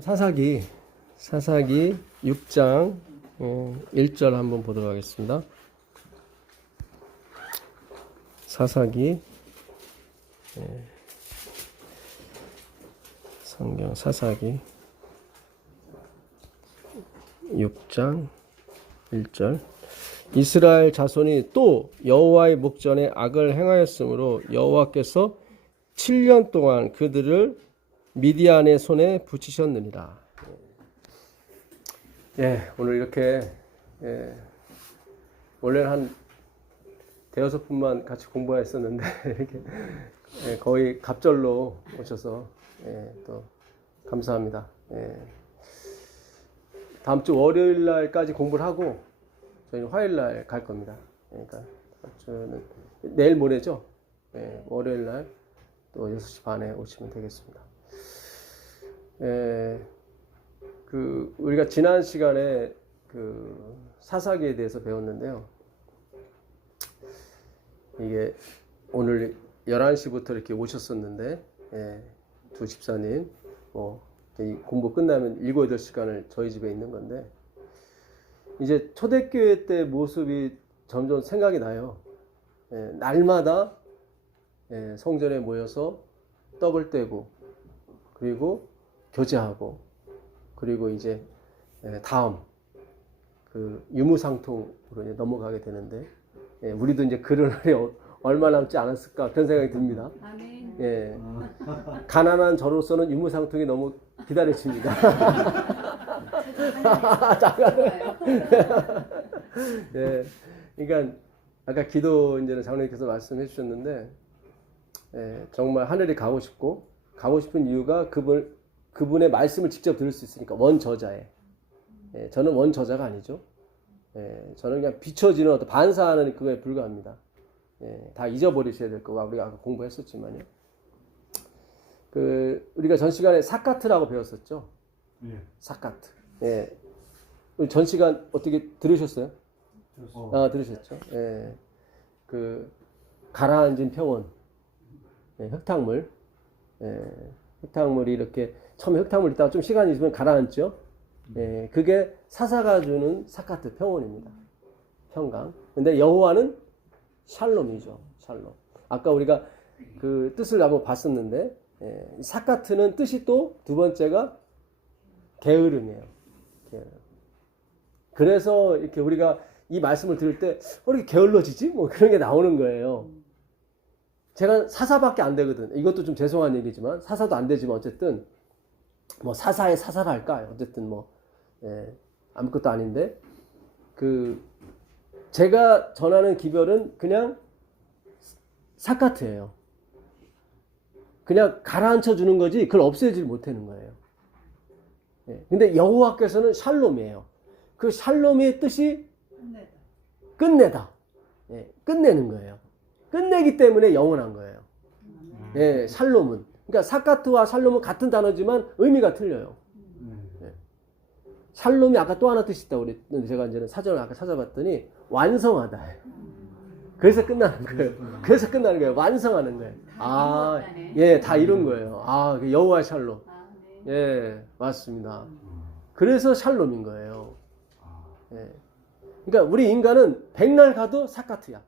사사기 6장 1절 한번 보도록 하겠습니다. 사사기 성경 사사기 6장 1절 이스라엘 자손이 또 여호와의 목전에 악을 행하였으므로 여호와께서 7년 동안 그들을 미디안의 손에 붙이셨느니라. 오늘 이렇게 원래는 한 대여섯 분만 같이 공부했었는데 이렇게 거의 갑절로 오셔서 또 감사합니다. 다음 주 월요일 날까지 공부를 하고 저희는 화요일 날 갈 겁니다. 그러니까 저는 내일 모레죠. 월요일 날 또 6시 반에 오시면 되겠습니다. 우리가 지난 시간에 사사기에 대해서 배웠는데요. 이게 오늘 11시부터 이렇게 오셨었는데, 두 집사님, 이 공부 끝나면 7, 8시간을 저희 집에 있는 건데, 이제 초대교회 때 모습이 점점 생각이 나요. 날마다 성전에 모여서 떡을 떼고, 그리고 교제하고, 그리고 이제 다음 유무상통으로 이제 넘어가게 되는데, 우리도 이제 그런 날이 얼마 남지 않았을까 그런 생각이 듭니다. 아멘. 가난한 저로서는 유무상통이 너무 기다려집니다. 그러니까 아까 기도 이제는 장로님께서 말씀해 주셨는데, 정말 하늘에 가고 싶은 이유가 그분의 말씀을 직접 들을 수 있으니까, 원저자에. 저는 원저자가 아니죠. 저는 그냥 비춰지는 어떤 반사하는 그거에 불과합니다. 다 잊어버리셔야 될 거고, 우리가 아까 공부했었지만요. 우리가 전 시간에 사카트라고 배웠었죠. 사카트. 우리 전 시간 어떻게 들으셨어요? 들으셨죠. 가라앉은 평원. 흙탕물. 흙탕물이 이렇게 처음에 흙탕물 있다가 좀 시간이 있으면 가라앉죠. 그게 사사가 주는 사카트 평온입니다. 평강. 근데 여호와는 샬롬이죠. 샬롬. 아까 우리가 그 뜻을 한번 봤었는데, 사카트는 뜻이 또 두 번째가 게으름이에요. 게으름. 그래서 이렇게 우리가 이 말씀을 들을 때 이렇게 게을러지지? 뭐 그런 게 나오는 거예요. 제가 사사밖에 안 되거든. 이것도 좀 죄송한 얘기지만, 사사도 안 되지만 어쨌든 뭐 사사에 사사랄까? 어쨌든 아무것도 아닌데, 제가 전하는 기별은 그냥 사카트예요. 그냥 가라앉혀 주는 거지 그걸 없애지 못하는 거예요. 근데 여호와께서는 샬롬이에요. 그 샬롬의 뜻이 끝내다. 끝내는 거예요. 끝내기 때문에 영원한 거예요. 샬롬은. 그러니까 사카트와 샬롬은 같은 단어지만 의미가 틀려요. 샬롬이 아까 또 하나 뜻이 있다고 제가 이제는 사전을 아까 찾아봤더니 완성하다. 그래서 끝나는 거예요. 완성하는 거예요. 다 이룬 거예요. 여호와 샬롬. 맞습니다. 그래서 샬롬인 거예요. 그러니까 우리 인간은 백날 가도 사카트야.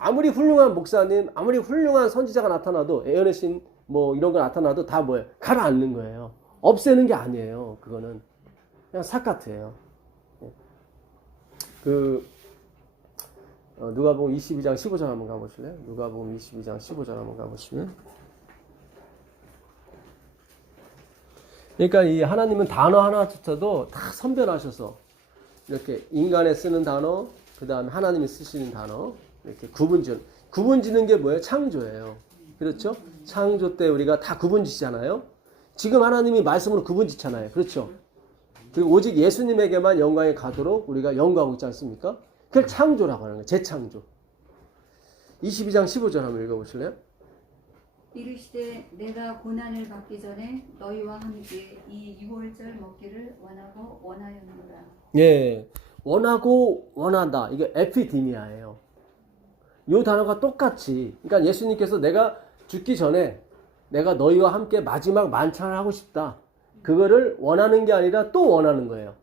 아무리 훌륭한 목사님, 아무리 훌륭한 선지자가 나타나도, 예언의 신 이런 거 나타나도 다 뭐예요? 가라앉는 거예요. 없애는 게 아니에요. 그거는 그냥 사카트예요. 누가복음 22장 15절 한번 가보실래요? 누가복음 22장 15절 한번 가보시면, 그러니까 이 하나님은 단어 하나조차도 다 선별하셔서 이렇게 인간에 쓰는 단어, 그 다음에 하나님이 쓰시는 단어, 이렇게 구분 짓는 게 뭐예요? 창조예요. 그렇죠? 창조 때 우리가 다 구분 짓잖아요. 지금 하나님이 말씀으로 구분 짓잖아요. 그렇죠? 그리고 오직 예수님에게만 영광이 가도록 우리가 연구하고 있지 않습니까? 그걸 창조라고 하는 거예요. 재창조. 22장 15절 한번 읽어보실래요? 이르시되 내가 고난을 받기 전에 너희와 함께 이 유월절 먹기를 원하고 원하였노라. 원하고 원한다. 이게 에피디미아예요. 이 단어가 똑같이, 그러니까 예수님께서 내가 죽기 전에 내가 너희와 함께 마지막 만찬을 하고 싶다. 그거를 원하는 게 아니라 또 원하는 거예요.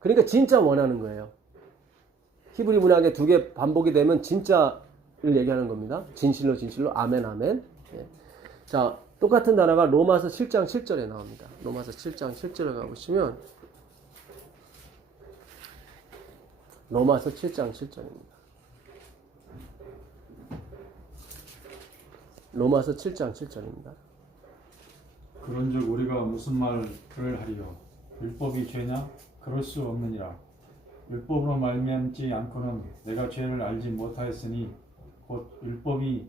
그러니까 진짜 원하는 거예요. 히브리 문학에 두 개 반복이 되면 진짜를 얘기하는 겁니다. 진실로 진실로 아멘 아멘. 예. 자, 똑같은 단어가 로마서 7장 7절에 나옵니다. 로마서 7장 7절에 가보시면 로마서 7장 7절입니다. 로마서 7장 7절입니다. 그런즉 우리가 무슨 말을 하리요? 율법이 죄냐? 그럴 수 없느니라. 율법으로 말미암지 않고는 내가 죄를 알지 못하였으니 곧 율법이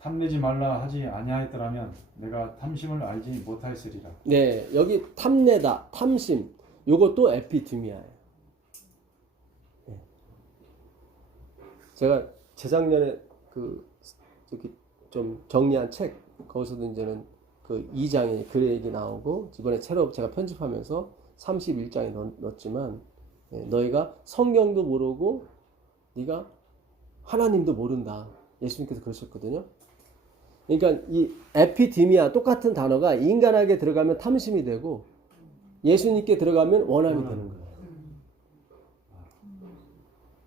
탐내지 말라 하지 아니하였더라면 내가 탐심을 알지 못하였으리라. 네, 여기 탐내다, 탐심, 요것도 에피디미아예요. 네. 제가 재작년에 저기 좀 정리한 책 거기서도 이제는 그 2장에 그 얘기 나오고 이번에 새로 제가 편집하면서 31장에 넣었지만 너희가 성경도 모르고 네가 하나님도 모른다. 예수님께서 그러셨거든요. 그러니까 이 에피디미아 똑같은 단어가 인간에게 들어가면 탐심이 되고 예수님께 들어가면 원함이 되는 거예요.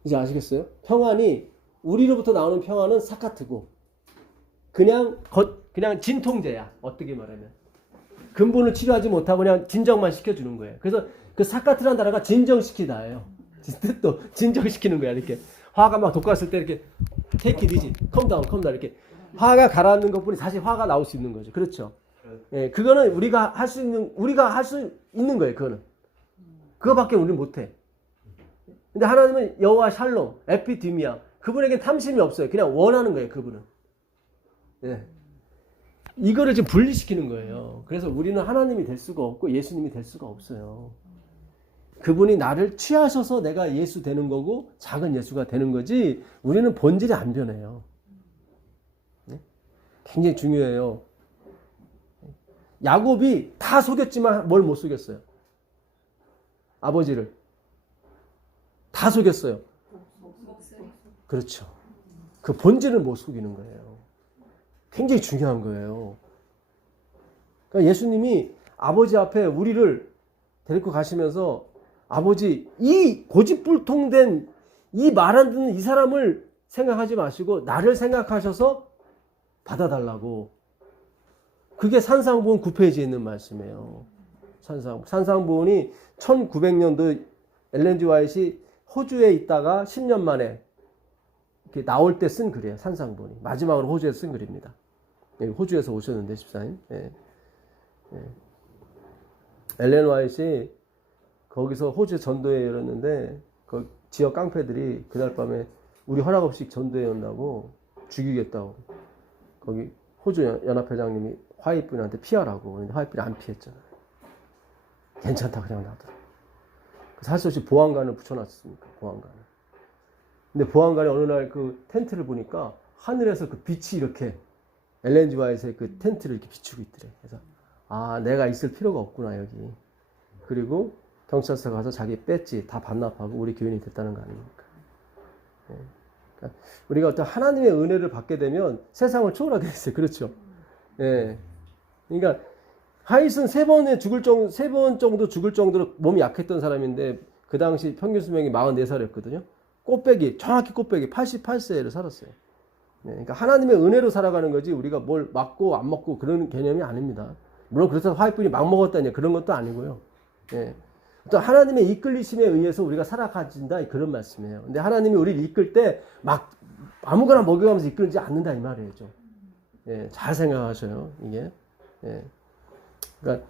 이제 아시겠어요? 평안이 우리로부터 나오는 평안은 사카트고 그냥 진통제야. 어떻게 말하면 근본을 치료하지 못하고 그냥 진정만 시켜주는 거예요. 그래서 그 사카트라는 단어가 진정시키다예요. 뜻도 진정시키는 거야. 이렇게 화가 막 돋갔을 때 이렇게 take it easy, calm down 이렇게 화가 가라앉는 것뿐이 다시 화가 나올 수 있는 거죠. 그렇죠? 예, 그거는 우리가 할 수 있는 거예요. 그거밖에 우리는 못해. 근데 하나님은 여호와 샬롬, 에피디미아, 그분에게 탐심이 없어요. 그냥 원하는 거예요. 그분은. 예. 이거를 지금 분리시키는 거예요. 그래서 우리는 하나님이 될 수가 없고 예수님이 될 수가 없어요. 그분이 나를 취하셔서 내가 예수 되는 거고 작은 예수가 되는 거지 우리는 본질이 안 변해요. 네? 굉장히 중요해요. 야곱이 다 속였지만 뭘 못 속였어요? 아버지를. 다 속였어요. 그렇죠. 그 본질을 못 속이는 거예요. 굉장히 중요한 거예요. 그러니까 예수님이 아버지 앞에 우리를 데리고 가시면서 아버지 이 고집불통된 이 말 안 듣는 이 사람을 생각하지 마시고 나를 생각하셔서 받아달라고. 그게 산상보훈 9페이지에 있는 말씀이에요. 산상보훈이 1900년도 엘렌 지 화이트이 호주에 있다가 10년 만에 이렇게 나올 때 쓴 글이에요. 산상보훈이. 마지막으로 호주에서 쓴 글입니다. 호주에서 오셨는데 집사님. 예. 예. 엘렌 화이트이 거기서 호주 전도회 열었는데 그 지역 깡패들이 그날 밤에 우리 허락 없이 전도회 연다고 죽이겠다고. 거기 호주 연합회장님이 화이트분한테 피하라고. 근데 화이트분이 안 피했잖아요. 괜찮다 그냥 놔두라. 그래서 할 수 없이 보안관을 붙여놨습니까? 보안관을. 근데 보안관이 어느 날 그 텐트를 보니까 하늘에서 그 빛이 이렇게 엘렌 지 화이트의 그 텐트를 이렇게 비추고 있더래. 그래서 아 내가 있을 필요가 없구나 여기. 그리고 경찰서 가서 자기 배지 다 반납하고 우리 교인이 됐다는 거 아닙니까? 예. 그러니까 우리가 어떤 하나님의 은혜를 받게 되면 세상을 초월하게 됐어요. 그렇죠? 예. 그러니까 하이슨 세 번 정도 죽을 정도로 몸이 약했던 사람인데 그 당시 평균 수명이 44살이었거든요. 정확히 꽃배기 88세를 살았어요. 예. 그러니까 하나님의 은혜로 살아가는 거지 우리가 뭘 맞고 안 먹고 그런 개념이 아닙니다. 물론 그렇다고 화이트분이 막 먹었다니 그런 것도 아니고요. 예. 어떤 하나님의 이끌리심에 의해서 우리가 살아가진다 그런 말씀이에요. 근데 하나님이 우리를 이끌 때 막 아무거나 먹여가면서 이끌지 않는다 이 말이죠. 예, 잘 생각하셔요 이게. 예. 그러니까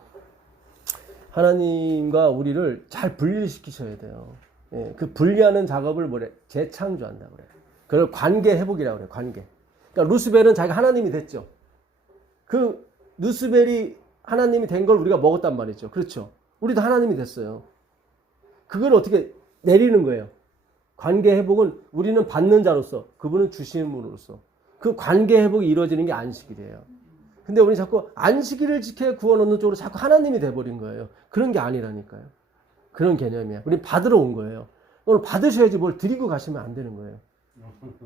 하나님과 우리를 잘 분리시키셔야 돼요. 예, 그 분리하는 작업을 뭐래? 재창조한다 그래요. 그걸 관계 회복이라고 그래요. 관계. 그러니까 루스벨은 자기가 하나님이 됐죠. 그 루스벨이 하나님이 된 걸 우리가 먹었단 말이죠. 그렇죠. 우리도 하나님이 됐어요. 그걸 어떻게 내리는 거예요? 관계 회복은 우리는 받는 자로서 그분은 주시는 분으로서 그 관계 회복이 이루어지는 게 안식일이에요. 근데 우리 자꾸 안식일을 지켜 구원 얻는 쪽으로 자꾸 하나님이 돼버린 거예요. 그런 게 아니라니까요. 그런 개념이야. 우리 받으러 온 거예요. 오늘 받으셔야지 뭘 드리고 가시면 안 되는 거예요.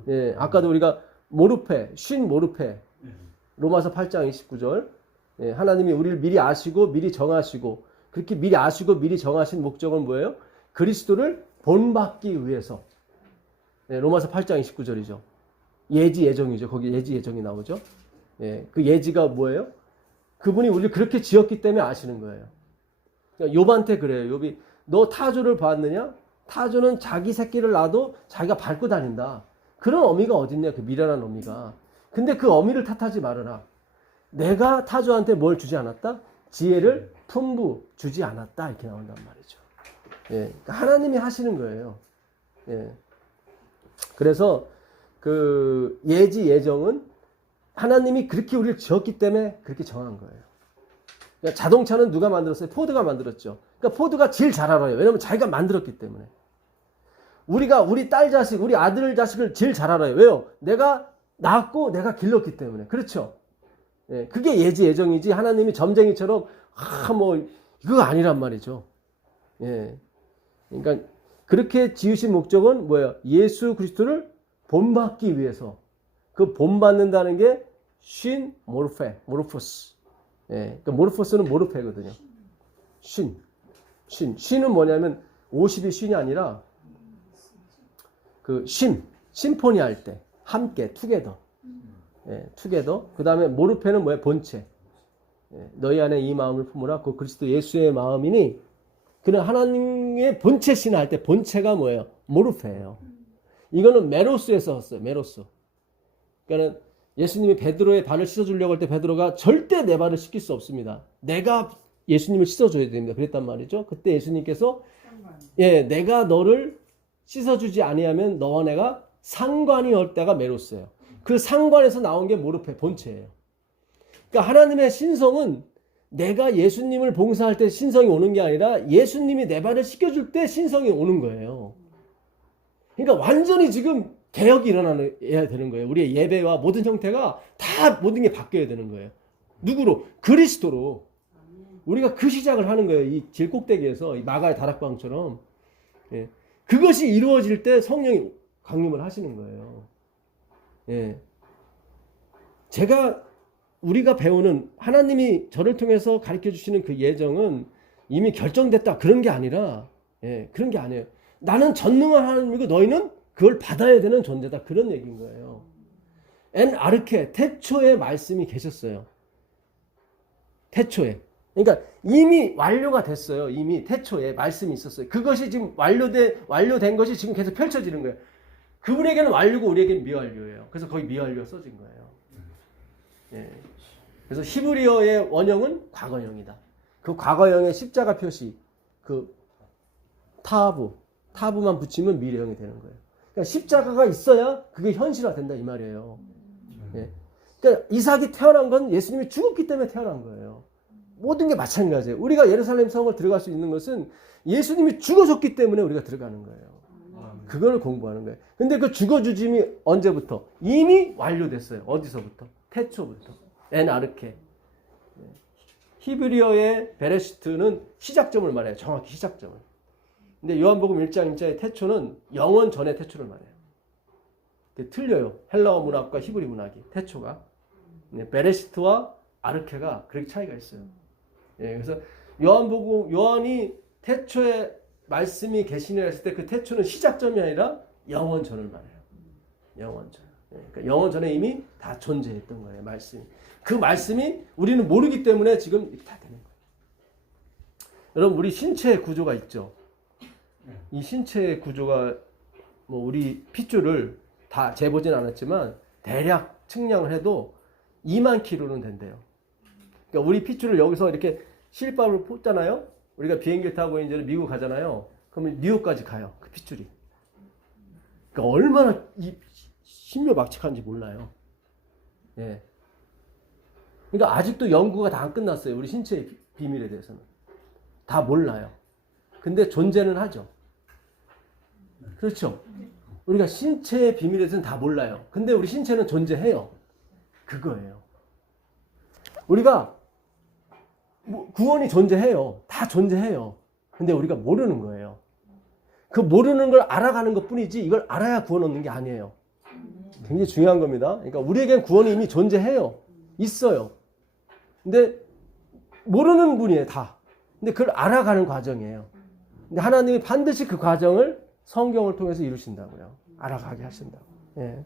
예, 아까도 우리가 모르페, 쉰 모르페, 로마서 8장 29절, 예, 하나님이 우리를 미리 아시고 미리 정하시고 그렇게 미리 아시고 미리 정하신 목적은 뭐예요? 그리스도를 본받기 위해서. 예, 로마서 8장 29절이죠. 예지 예정이죠. 거기 예지 예정이 나오죠. 예, 그 예지가 뭐예요? 그분이 우리를 그렇게 지었기 때문에 아시는 거예요. 그러니까 욥한테 그래요. 욥이 너 타조를 봤느냐? 타조는 자기 새끼를 낳아도 자기가 밟고 다닌다. 그런 어미가 어딨냐? 그 미련한 어미가. 근데 그 어미를 탓하지 말아라. 내가 타조한테 뭘 주지 않았다? 지혜를 풍부 주지 않았다. 이렇게 나온단 말이죠. 예, 그러니까 하나님이 하시는 거예요. 예. 그래서 그 예지 예정은 하나님이 그렇게 우리를 지었기 때문에 그렇게 정한 거예요. 그러니까 자동차는 누가 만들었어요? 포드가 만들었죠. 그러니까 포드가 제일 잘 알아요. 왜냐하면 자기가 만들었기 때문에. 우리가 우리 딸 자식, 우리 아들 자식을 제일 잘 알아요. 왜요? 내가 낳았고 내가 길렀기 때문에. 그렇죠? 예, 그게 예지 예정이지 하나님이 점쟁이처럼 뭐 이거 아니란 말이죠. 예. 그러니까 그렇게 지으신 목적은 뭐예요? 예수 그리스도를 본받기 위해서. 그 본받는다는 게 신 모르페, 모르포스. 예. 그러니까 모르포스는 모르페거든요. 신은 뭐냐면 50이 신이 아니라 그 심포니 할 때 함께 투게더. 예, 투게더. 그다음에 모르페는 뭐예요? 본체. 예, 너희 안에 이 마음을 품으라. 그 그리스도 예수의 마음이니 그는 하나님의 본체 신을 할 때 본체가 뭐예요? 모르페예요. 이거는 메로스에서 썼어요. 메로스. 그러니까 예수님이 베드로의 발을 씻어주려고 할 때 베드로가 절대 내 발을 씻길 수 없습니다. 내가 예수님을 씻어줘야 됩니다. 그랬단 말이죠. 그때 예수님께서 예, 내가 너를 씻어주지 아니하면 너와 내가 상관이 올 때가 메로스예요. 그 상관에서 나온 게 모르페 본체예요. 그러니까 하나님의 신성은 내가 예수님을 봉사할 때 신성이 오는 게 아니라 예수님이 내 발을 씻겨줄 때 신성이 오는 거예요. 그러니까 완전히 지금 개혁이 일어나야 되는 거예요. 우리의 예배와 모든 형태가 다 모든 게 바뀌어야 되는 거예요. 누구로? 그리스도로. 우리가 그 시작을 하는 거예요. 이 길꼭대기에서 이 마가의 다락방처럼. 예. 그것이 이루어질 때 성령이 강림을 하시는 거예요. 예. 우리가 배우는 하나님이 저를 통해서 가르쳐 주시는 그 예정은 이미 결정됐다. 그런 게 아니라, 예, 그런 게 아니에요. 나는 전능한 하나님이고 너희는 그걸 받아야 되는 존재다. 그런 얘기인 거예요. 엔 아르케, 태초에 말씀이 계셨어요. 태초에. 그러니까 이미 완료가 됐어요. 이미 태초에 말씀이 있었어요. 그것이 지금 완료된 것이 지금 계속 펼쳐지는 거예요. 그분에게는 완료고 우리에게는 미완료예요. 그래서 거기 미완료가 써진 거예요. 예. 그래서 히브리어의 원형은 과거형이다. 그 과거형의 십자가 표시, 그 타브만 붙이면 미래형이 되는 거예요. 그러니까 십자가가 있어야 그게 현실화된다 이 말이에요. 예. 그러니까 이삭이 태어난 건 예수님이 죽었기 때문에 태어난 거예요. 모든 게 마찬가지예요. 우리가 예루살렘 성을 들어갈 수 있는 것은 예수님이 죽어줬기 때문에 우리가 들어가는 거예요. 그걸 공부하는 거예요. 근데 그 죽어주심이 언제부터? 이미 완료됐어요. 어디서부터? 태초부터. 엔 아르케. 히브리어의 베레시트는 시작점을 말해요. 정확히 시작점을. 근데 요한복음 1장 1절의 태초는 영원 전의 태초를 말해요. 틀려요. 헬라어 문학과 히브리 문학이. 태초가. 베레시트와 아르케가 그렇게 차이가 있어요. 예, 그래서 요한이 태초에 말씀이 계시니라 했을 때 그 태초는 시작점이 아니라 영원전을 말해요. 영원전. 예, 그러니까 영원전에 이미 다 존재했던 거예요. 말씀이. 그 말씀이 우리는 모르기 때문에 지금 이렇게 다 되는 거예요. 여러분 우리 신체의 구조가 있죠. 이 신체의 구조가 뭐 우리 핏줄을 다 재보진 않았지만 대략 측량을 해도 2만 킬로는 된대요. 그러니까 우리 핏줄을 여기서 이렇게 실밥을 뽑잖아요. 우리가 비행기를 타고 이제 미국 가잖아요. 그러면 뉴욕까지 가요. 그 핏줄이. 그러니까 얼마나 신묘막측한지 몰라요. 예. 그러니까 아직도 연구가 다 안 끝났어요. 우리 신체의 비밀에 대해서는. 다 몰라요. 근데 존재는 하죠. 그렇죠. 우리가 신체의 비밀에 대해서는 다 몰라요. 근데 우리 신체는 존재해요. 그거예요. 우리가 구원이 존재해요. 다 존재해요. 근데 우리가 모르는 거예요. 그 모르는 걸 알아가는 것 뿐이지 이걸 알아야 구원 얻는 게 아니에요. 굉장히 중요한 겁니다. 그러니까 우리에겐 구원이 이미 존재해요. 있어요. 근데 모르는 분이에요, 다. 근데 그걸 알아가는 과정이에요. 근데 하나님이 반드시 그 과정을 성경을 통해서 이루신다고요. 알아가게 하신다고. 예.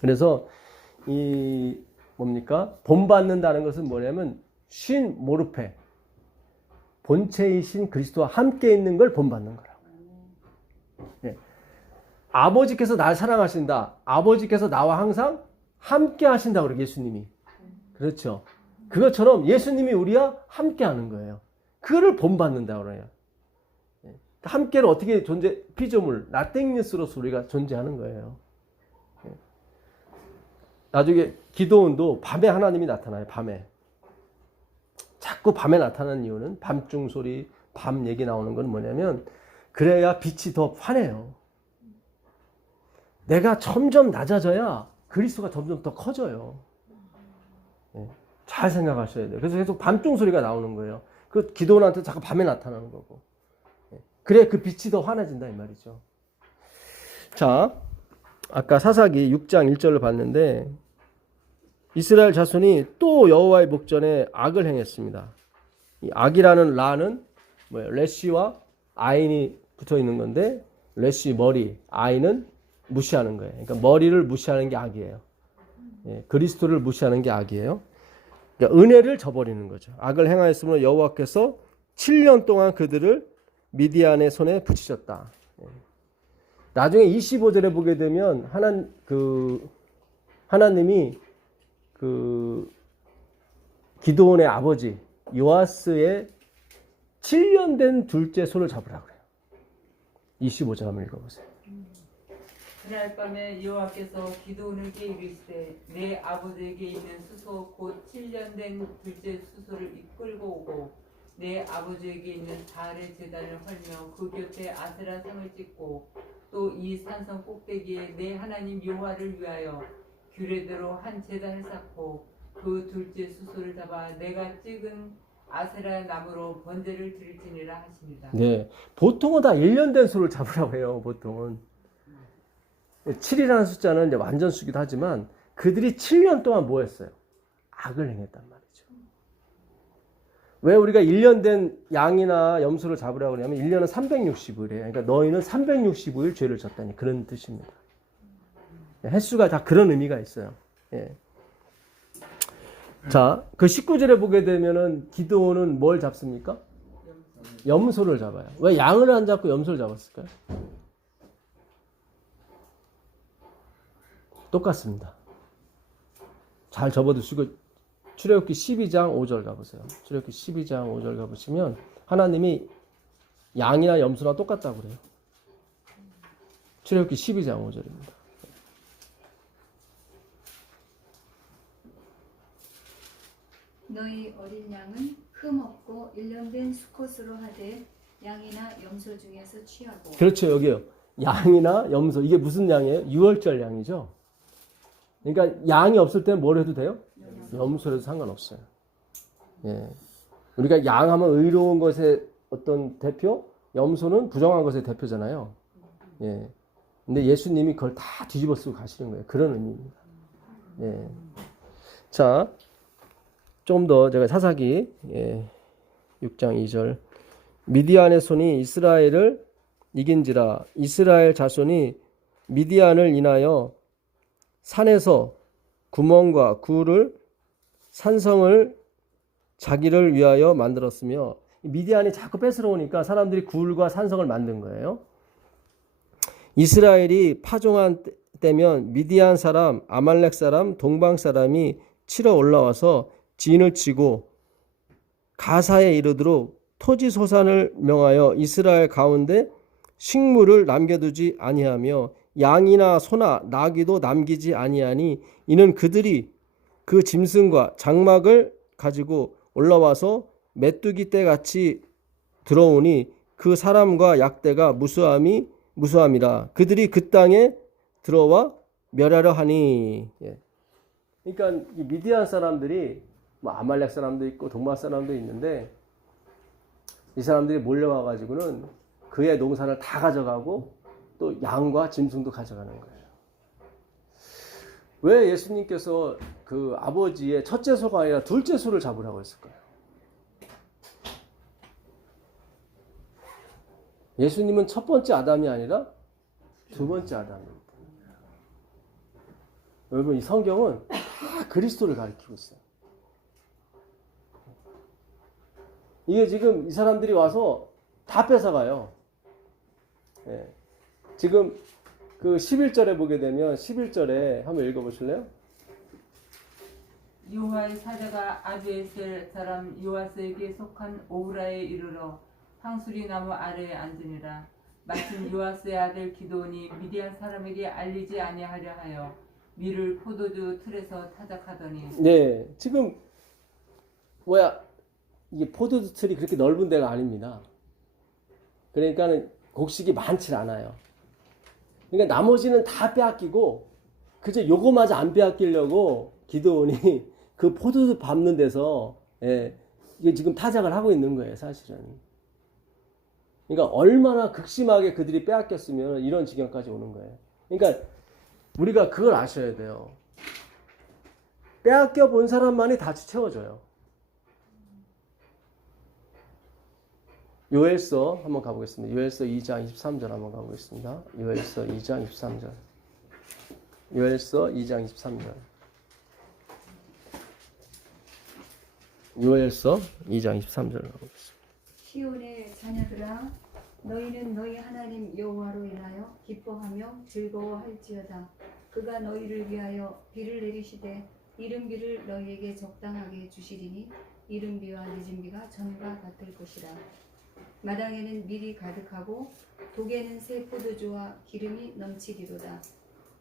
그래서 이 뭡니까? 본받는다는 것은 뭐냐면 신 모르페, 본체이신 그리스도와 함께 있는 걸 본받는 거라고. 예. 아버지께서 날 사랑하신다. 아버지께서 나와 항상 함께 하신다고 그래요, 예수님이. 그렇죠. 그것처럼 예수님이 우리와 함께 하는 거예요. 그거를 본받는다고 그래요. 예. 함께를 어떻게 피조물, nothingness로서 우리가 존재하는 거예요. 예. 나중에 기도원도 밤에 하나님이 나타나요, 밤에. 자꾸 밤에 나타나는 이유는 밤중 소리, 밤 얘기 나오는 건 뭐냐면 그래야 빛이 더 환해요. 내가 점점 낮아져야 그리스도가 점점 더 커져요. 예, 잘 생각하셔야 돼요. 그래서 계속 밤중 소리가 나오는 거예요. 그 기도원한테 자꾸 밤에 나타나는 거고. 예, 그래 그 빛이 더 환해진다 이 말이죠. 자, 아까 사사기 6장 1절을 봤는데 이스라엘 자손이 또 여호와의 목전에 악을 행했습니다. 이 악이라는 라는 뭐예요? 레시와 아인이 붙어 있는 건데 레시 머리, 아인은 무시하는 거예요. 그러니까 머리를 무시하는 게 악이에요. 예, 그리스도를 무시하는 게 악이에요. 그러니까 은혜를 저버리는 거죠. 악을 행하였으므로 여호와께서 7년 동안 그들을 미디안의 손에 붙이셨다. 예. 나중에 25절에 보게 되면 하나님이 기드온의 아버지 요아스의 7년 된 둘째 손을 잡으라고 그래요. 25절 한번 읽어보세요. 그날 밤에 여호와께서 기드온에게 이르시되 내 아버지에게 있는 수소 곧 7년 된 둘째 수소를 이끌고 오고 내 아버지에게 있는 바알의 제단을 헐며 그 곁에 아세라 상을 찍고 또 이 산성 꼭대기에 내 하나님 여호와를 위하여 규례대로 한 제단을 쌓고 그 둘째 수소를 잡아 내가 찍은 아세라 나무로 번제를 드릴지니라 하십니다. 네, 보통은 다 1년 된 소를 잡으라고 해요. 보통은 7이라는 숫자는 이제 완전수기도 하지만 그들이 7년 동안 뭐 했어요? 악을 행했단 말이죠. 왜 우리가 1년 된 양이나 염소를 잡으라고 그러냐면 1년은 365일이에요. 그러니까 너희는 365일 죄를 졌다니 그런 뜻입니다. 횟수가 다 그런 의미가 있어요. 예. 자, 그 19절에 보게 되면은 기드온은 뭘 잡습니까? 염소를 잡아요. 왜 양을 안 잡고 염소를 잡았을까요? 똑같습니다. 잘 접어두시고 출애굽기 12장 5절 가보세요. 출애굽기 12장 5절 가보시면 하나님이 양이나 염소나 똑같다고 그래요. 출애굽기 12장 5절입니다. 너희 어린 양은 흠 없고 1년 된 수컷으로 하되 양이나 염소 중에서 취하고. 그렇죠. 여기요. 양이나 염소. 이게 무슨 양이에요? 6월절 양이죠. 그러니까 양이 없을 때는 뭘 해도 돼요? 염소라도 상관없어요. 예. 우리가 양하면 의로운 것의 어떤 대표, 염소는 부정한 것의 대표잖아요. 예. 근데 예수님이 그걸 다 뒤집어 쓰고 가시는 거예요. 그런 의미입니다. 예. 자, 좀 더 제가 사사기 6장 2절 미디안의 손이 이스라엘을 이긴지라 이스라엘 자손이 미디안을 인하여 산에서 구멍과 굴을 산성을 자기를 위하여 만들었으며 미디안이 자꾸 뺏으러 오니까 사람들이 굴과 산성을 만든 거예요. 이스라엘이 파종한 때면 미디안 사람, 아말렉 사람, 동방 사람이 치러 올라와서 진을 치고 가사에 이르도록 토지 소산을 명하여 이스라엘 가운데 식물을 남겨두지 아니하며 양이나 소나 나귀도 남기지 아니하니 이는 그들이 그 짐승과 장막을 가지고 올라와서 메뚜기 떼같이 들어오니 그 사람과 약대가 무수함이라 그들이 그 땅에 들어와 멸하려 하니. 예. 그러니까 이 미디안 사람들이 뭐 아말렉 사람도 있고 동방 사람도 있는데 이 사람들이 몰려와 가지고는 그의 농산을 다 가져가고 또 양과 짐승도 가져가는 거예요. 왜 예수님께서 그 아버지의 첫째 소가 아니라 둘째 소를 잡으라고 했을까요? 예수님은 첫 번째 아담이 아니라 두 번째 아담입니다. 여러분, 이 성경은 다 그리스도를 가리키고 있어요. 이게 지금 이 사람들이 와서 다 뺏어가요. 예. 지금 그 11절에 보게 되면 11절에 한번 읽어보실래요? 여호와의 사자가 아비에셀 사람 요아스에게 속한 오브라에 이르러 황수리 나무 아래에 앉으니라. 마침 요아스의 아들 기드온이 미디안 사람에게 알리지 아니하려 하여 밀을 포도주 틀에서 타작하더니. 네, 지금 이게 포도주 틀이 그렇게 넓은 데가 아닙니다. 그러니까는 곡식이 많지 않아요. 그러니까 나머지는 다 빼앗기고 그저 요거마저 안 빼앗기려고 기드온이 그 포도주 밟는 데서 이게 지금 타작을 하고 있는 거예요, 사실은. 그러니까 얼마나 극심하게 그들이 빼앗겼으면 이런 지경까지 오는 거예요. 그러니까 우리가 그걸 아셔야 돼요. 빼앗겨 본 사람만이 다 채워져요. 요엘서 한번 가보겠습니다. 요엘서 2장 23절 한번 가보겠습니다. 요엘서 2장 23절. 요엘서 2장 23절. 요엘서 2장 23절 가보겠습니다. 시온의 자녀들아, 너희는 너희 하나님 여호와로 인하여 기뻐하며 즐거워할지어다. 그가 너희를 위하여 비를 내리시되 이른 비를 너희에게 적당하게 주시리니 이른 비와 늦은 비가 전과 같을 것이라. 마당에는 밀이 가득하고 독에는 새 포도주와 기름이 넘치리로다.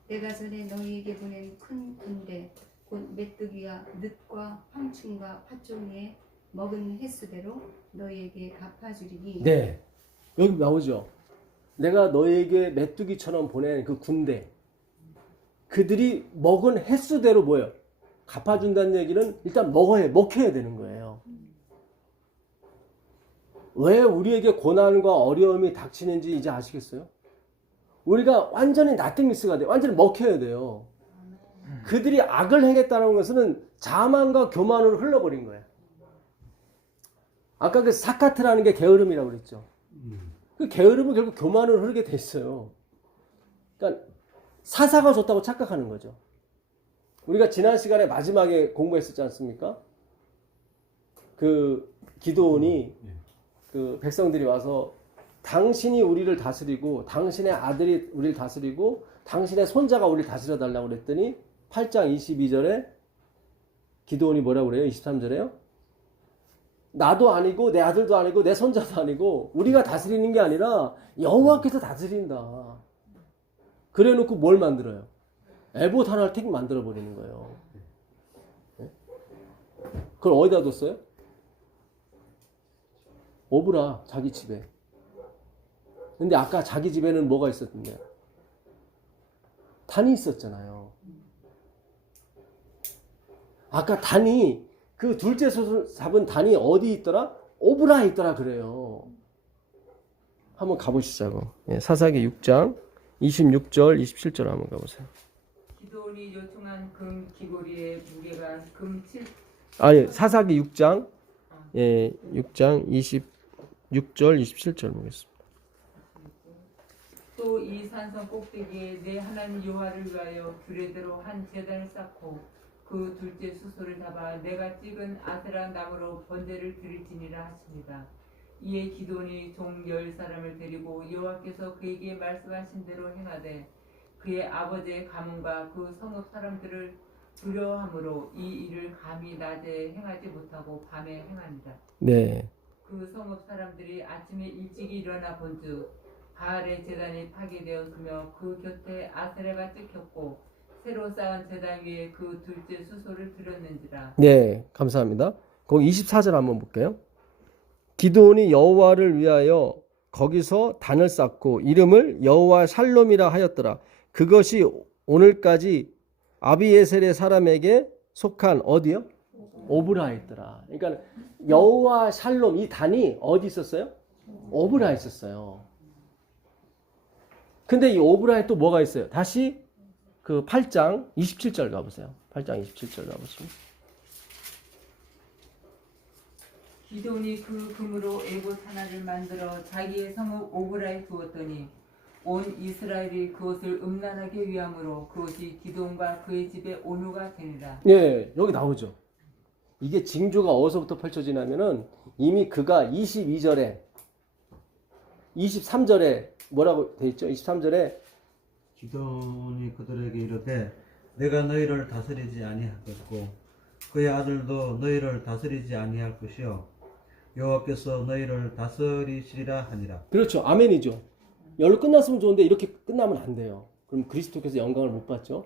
내가 전에 너희에게 보낸 큰 군대 곧 메뚜기와 늑과 황충과 팥종이에 먹은 횟수대로 너희에게 갚아주리니. 네, 여기 나오죠. 내가 너희에게 메뚜기처럼 보낸 그 군대, 그들이 먹은 횟수대로 뭐예요? 갚아준다는 얘기는 일단 먹혀야 되는 거예요. 왜 우리에게 고난과 어려움이 닥치는지 이제 아시겠어요? 우리가 완전히 나띵미스가 돼요. 완전히 먹혀야 돼요. 그들이 악을 행했다는 것은 자만과 교만으로 흘러버린 거예요. 아까 그 사카트라는 게 게으름이라고 그랬죠. 그 게으름은 결국 교만으로 흐르게 돼 있어요. 그러니까 사사가 좋다고 착각하는 거죠. 우리가 지난 시간에 마지막에 공부했었지 않습니까? 그 기드온이 그 백성들이 와서 당신이 우리를 다스리고 당신의 아들이 우리를 다스리고 당신의 손자가 우리를 다스려 달라고 그랬더니 8장 22절에 기드온이 뭐라고 그래요? 23절에요? 나도 아니고 내 아들도 아니고 내 손자도 아니고 우리가 다스리는 게 아니라 여호와께서 다스린다. 그래 놓고 뭘 만들어요? 에봇 하나를 틱 만들어 버리는 거예요. 그걸 어디다 뒀어요? 오브라, 자기 집에. 근데 아까 자기 집에는 뭐가 있었는데? 단이 있었잖아요. 아까 단이, 그 둘째 소설 잡은 단이 어디 있더라? 오브라에 있더라 그래요. 한번 가보시자고. 사사기 6장 26절 27절 한번 가보세요. 기드온이 요청한 금 귀고리의 무게가 금 7. 사사기 6장 6장 26절 27절 보겠습니다. 또 이 산성 꼭대기에 내 하나님 여호와를 위하여 규례대로 한 제단을 쌓고 그 둘째 수소를 담아 내가 찍은 아세라 나무로 번제를 드릴지니라 하십니다. 이에 기드온이 종 10사람을 데리고 여호와께서 그에게 말씀하신 대로 행하되 그의 아버지의 가문과 그 성읍 사람들을 두려워함으로 이 일을 감히 낮에 행하지 못하고 밤에 행하니라. 네. 그 성읍 사람들이 아침에 일찍 일어나 본즉 바알의 제단이 파괴되었으며 그 곁에 아세라가 찍혔고 새로 쌓은 제단 위에 그 둘째 수소를 드렸는지라. 네, 감사합니다. 거기 24절 한번 볼게요. 기드온이 여호와를 위하여 거기서 단을 쌓고 이름을 여호와 샬롬이라 하였더라. 그것이 오늘까지 아비에셀의 사람에게 속한 어디요? 오브라에 있더라. 그러니까 여호와 샬롬 이 단이 어디 있었어요? 오브라에 있었어요. 근데 이 오브라에 또 뭐가 있어요? 다시 그 8장 27절 가보세요. 8장 27절 가보시면. 기드온이 그 금으로 에봇 하나를 만들어 자기의 성읍 오브라에 두었더니 온 이스라엘이 그것을 음란하게 위함으로 그것이 기드온과 그의 집에 온유가 되니라. 예, 여기 나오죠. 이게 징조가 어디서부터 펼쳐지냐면은 이미 그가 22절에 23절에 뭐라고 돼 있죠? 23절에 기도원이 그들에게 이르되 내가 너희를 다스리지 아니하겠고 그의 아들도 너희를 다스리지 아니할 것이요 여호와께서 너희를 다스리시리라 하니라. 그렇죠. 아멘이죠. 열로 끝났으면 좋은데 이렇게 끝나면 안 돼요. 그럼 그리스도께서 영광을 못 받죠.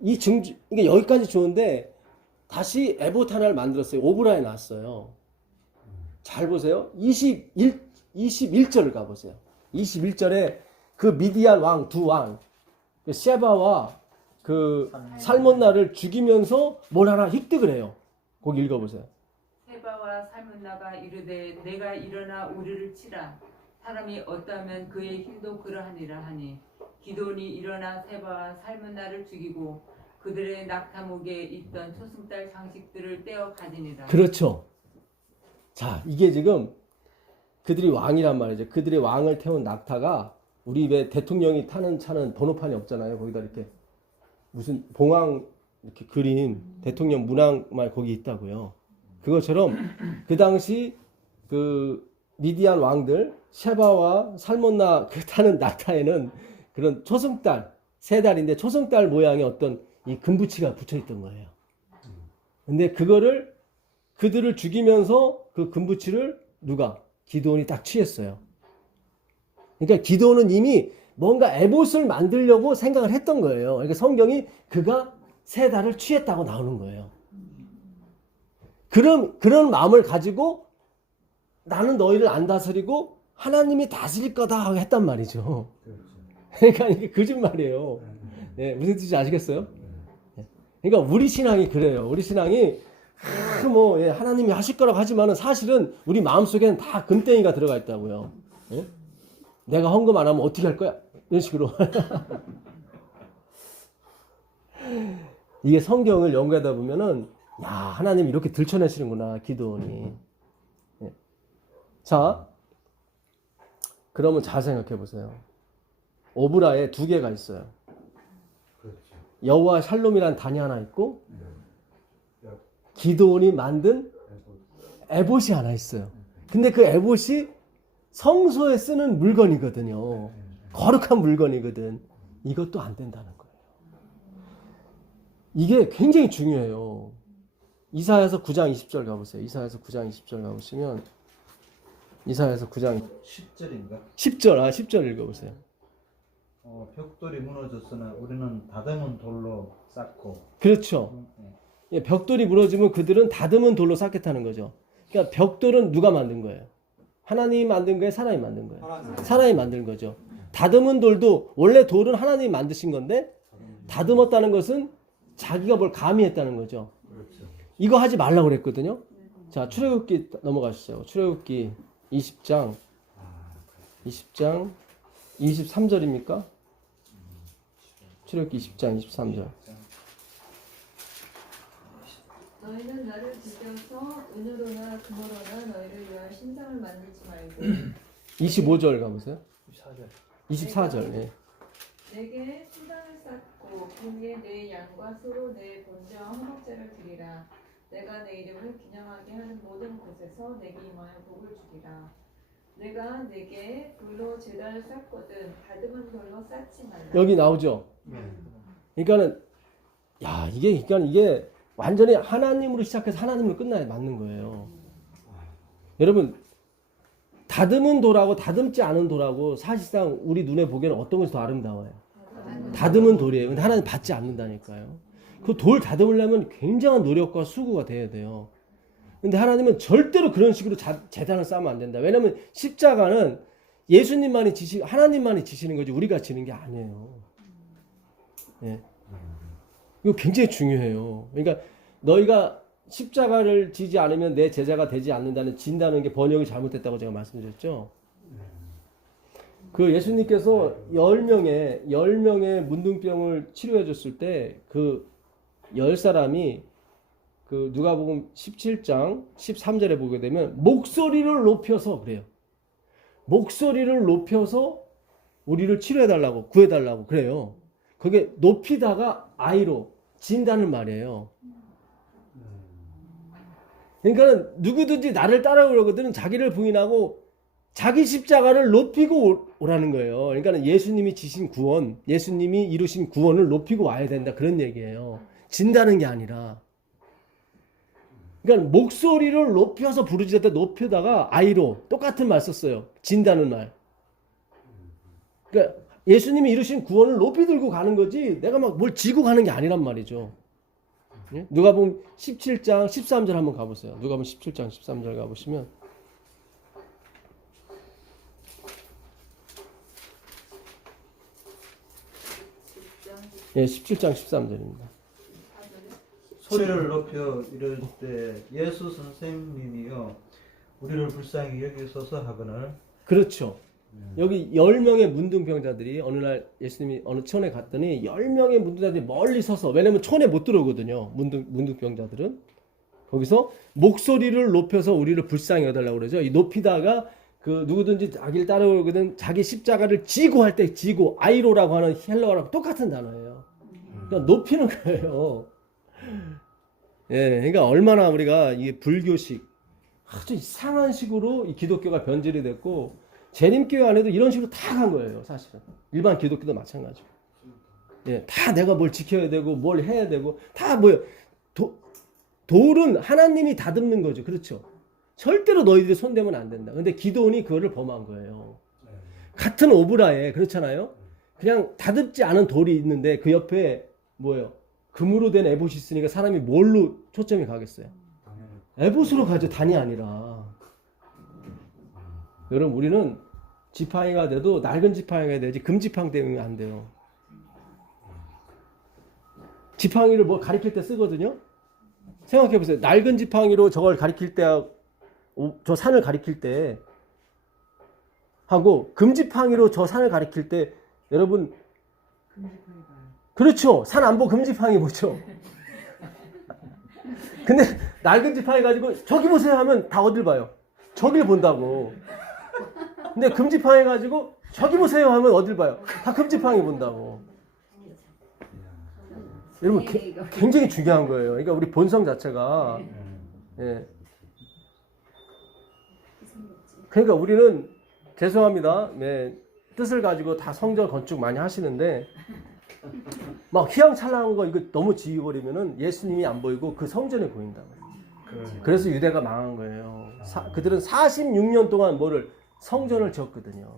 이 징조 이게 여기까지 좋은데 다시 에봇 하나를 만들었어요. 오브라에 놨어요. 잘 보세요. 21절을 가보세요. 21절에 그 미디안 왕 두 왕, 셰바와 그 살몬나를 죽이면서 뭘 하나 획득을 해요. 거기 읽어보세요. 세바와 살문나가 이르되 내가 일어나 우리를 치라. 사람이 어떠하면 그의 힘도 그러하니라 하니 기드온이 일어나 세바와 살문나를 죽이고 그들의 낙타목에 있던 초승달 장식들을 떼어 가지니라. 그렇죠. 자, 이게 지금 그들이 왕이란 말이죠. 그들의 왕을 태운 낙타가 우리 왜 대통령이 타는 차는 번호판이 없잖아요. 거기다 이렇게 무슨 봉황 이렇게 그린 대통령 문항만 거기 있다고요. 그것처럼 그 당시 그 미디안 왕들 셰바와 살몬나 그 타는 낙타에는 그런 초승달 세 달인데 초승달 모양의 어떤 이 금부치가 붙여 있던 거예요. 근데 그거를 그들을 죽이면서 그 금부치를 누가 기드온이 딱 취했어요. 그러니까 기드온은 이미 뭔가 에봇을 만들려고 생각을 했던 거예요. 그러니까 성경이 그가 세 달을 취했다고 나오는 거예요. 그런 마음을 가지고 나는 너희를 안 다스리고 하나님이 다스릴 거다 하고 했단 말이죠. 그러니까 이게 거짓말이에요. 네, 무슨 뜻인지 아시겠어요? 그러니까 우리 신앙이 그래요. 우리 신앙이 뭐 하나님이 하실 거라고 하지만은 사실은 우리 마음속에는 다 금덩이가 들어가 있다고요. 예? 내가 헌금 안 하면 어떻게 할 거야? 이런 식으로. 이게 성경을 연구하다 보면은 야, 하나님이 이렇게 들춰내시는구나, 기도원이. 예. 자, 그러면 잘 생각해 보세요. 오브라에 두 개가 있어요. 여호와 샬롬이라는 단이 하나 있고 기드온이 만든 에봇이 하나 있어요. 근데 그 에봇이 성소에 쓰는 물건이거든요. 거룩한 물건이거든. 이것도 안 된다는 거예요. 이게 굉장히 중요해요. 이사야서 9장 20절 가보세요. 이사야서 9장 20절 가보시면 이사야서 9장 10절인가? 10절 읽어보세요. 벽돌이 무너졌으나 우리는 다듬은 돌로 쌓고. 그렇죠. 예, 벽돌이 무너지면 그들은 다듬은 돌로 쌓겠다는 거죠. 그러니까 벽돌은 누가 만든 거예요? 하나님이 만든 거예요? 사람이 만든 거예요? 사람이 만든 거죠. 다듬은 돌도 원래 돌은 하나님이 만드신 건데 다듬었다는 것은 자기가 뭘 감히 했다는 거죠. 이거 하지 말라고 그랬거든요. 자, 출애굽기 넘어가시죠. 출애굽기 20장 23절입니까? 출애굽기 20장 23절. 너희는 나를 뒤져서 은으로나 금으로나 너희를 위하여 신상을 만들지 말고 25절 가보세요. 24절. 예. 내게 신상을 쌓고 그 위에 내 양과 소로 내 번제와 헌목제를 드리라. 내가 내 이름을 기념하게 하는 모든 곳에서 내게 임하여 복을 주리라. 내가 내게 돌로 제단을 쌓거든 다듬은 돌로 쌓지 말라. 여기 나오죠. 그러니까는 이게 완전히 하나님으로 시작해서 하나님으로 끝나야 맞는 거예요. 여러분, 다듬은 돌하고 다듬지 않은 돌하고 사실상 우리 눈에 보기에는 어떤 것이 더 아름다워요? 다듬은 돌이에요. 근데 하나님 받지 않는다니까요. 그 돌 다듬으려면 굉장한 노력과 수고가 돼야 돼요. 근데 하나님은 절대로 그런 식으로 재단을 쌓으면 안 된다. 왜냐하면 십자가는 예수님만이 하나님만이 지시는 거지 우리가 지는 게 아니에요. 예. 이거 굉장히 중요해요. 그러니까 너희가 십자가를 지지 않으면 내 제자가 되지 않는다는 진다는 게 번역이 잘못됐다고 제가 말씀드렸죠. 그 예수님께서 10명의 문둥병을 치료해 줬을 때 그 10사람이 그 누가복음 17장 13절에 보게 되면 목소리를 높여서 그래요. 목소리를 높여서 우리를 치료해달라고 구해달라고 그래요. 그게 높이다가 아이로 진다는 말이에요. 그러니까 누구든지 나를 따라오려거든 자기를 부인하고 자기 십자가를 높이고 오라는 거예요. 그러니까 예수님이 지신 구원, 예수님이 이루신 구원을 높이고 와야 된다 그런 얘기예요. 진다는 게 아니라. 그러니까 목소리를 높여서 부르짖을 때 높이다가 아이로 똑같은 말 썼어요. 진다는 말. 그러니까 예수님이 이루신 구원을 높이 들고 가는 거지 내가 막 뭘 지고 가는 게 아니란 말이죠. 예? 누가복음 17장 13절 한번 가보세요. 누가복음 17장 13절 가보시면 예, 17장 13절입니다. 소리를 높여 이럴 때 예수 선생님이요 우리를 불쌍히 여기소서 하거늘. 그렇죠. 여기 10명의 문둥병자들이 어느 날 예수님이 어느 촌에 갔더니 10명의 문둥병자들이 멀리 서서 왜냐면 촌에 못 들어오거든요. 문둥병자들은. 거기서 목소리를 높여서 우리를 불쌍히 여달라고 그러죠. 이 높이다가 그 누구든지 자기를 따라오거든 자기 십자가를 지고 할 때 지고 아이로라고 하는 헬러어랑 똑같은 단어예요. 그러니까 높이는 거예요. 예, 그러니까 얼마나 우리가 이게 불교식 아주 이상한 식으로 이 기독교가 변질이 됐고 재림교회 안에도 이런 식으로 다 간 거예요, 사실은. 일반 기독교도 마찬가지고. 예, 다 내가 뭘 지켜야 되고 뭘 해야 되고 다 뭐예요? 돌은 하나님이 다듬는 거죠. 그렇죠? 절대로 너희들이 손대면 안 된다. 근데 기도원이 그거를 범한 거예요. 같은 오브라에 그렇잖아요. 그냥 다듬지 않은 돌이 있는데 그 옆에 뭐예요? 금으로 된 에봇이 있으니까 사람이 뭘로 초점이 가겠어요? 에봇으로 가죠. 단이 아니라. 여러분 우리는 지팡이가 돼도 낡은 지팡이가 되지 금지팡이 때문에 안 돼요. 지팡이를 뭐 가리킬 때 쓰거든요. 생각해 보세요. 낡은 지팡이로 저걸 가리킬 때, 저 산을 가리킬 때 하고 금지팡이로 저 산을 가리킬 때 여러분 그렇죠. 산 안 보고 금지팡이 보죠. 근데 낡은 지팡이 가지고 저기 보세요 하면 다 어딜 봐요? 저길 본다고. 근데 금지팡이 가지고 저기 보세요 하면 어딜 봐요? 다 금지팡이 본다고. 여러분 굉장히 중요한 거예요. 그러니까 우리 본성 자체가 예. 그러니까 우리는 죄송합니다. 네, 뜻을 가지고 다 성전 건축 많이 하시는데 막 휘황찬란한 거 이거 너무 지워버리면은 예수님이 안 보이고 그 성전에 보인다고. 그래서 유대가 망한 거예요. 그들은 46년 동안 뭐를 성전을 지었거든요.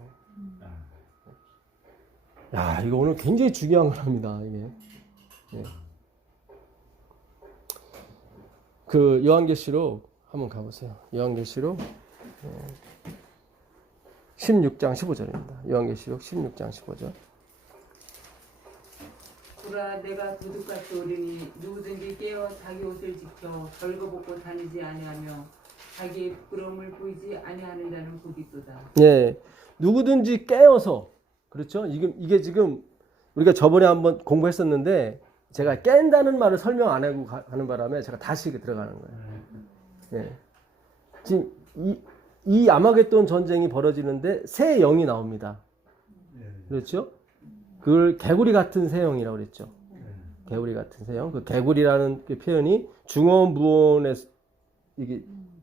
야, 이거 오늘 굉장히 중요한 거랍니다. 이게. 예. 그 요한계시록 한번 가보세요. 요한계시록 16장 15절입니다. 요한계시록 16장 15절. 보라 내가 도둑같이 오리니 누구든지 깨어 자기 옷을 지켜 벌거벗고 다니지 아니하며 자기의 부끄러움을 보이지 아니하는 자는 곧 있도다. 예, 누구든지 깨어서 그렇죠. 이게 지금 우리가 저번에 한번 공부했었는데 제가 깬다는 말을 설명 안 하고 가는 바람에 제가 다시 들어가는 거예요. 예, 지금 이 아마겟돈 전쟁이 벌어지는데 새 영이 나옵니다. 그렇죠? 그걸 개구리 같은 새 영이라고 그랬죠. 개구리 같은 새 영. 그 개구리라는 그 표현이 중언부언에서 이게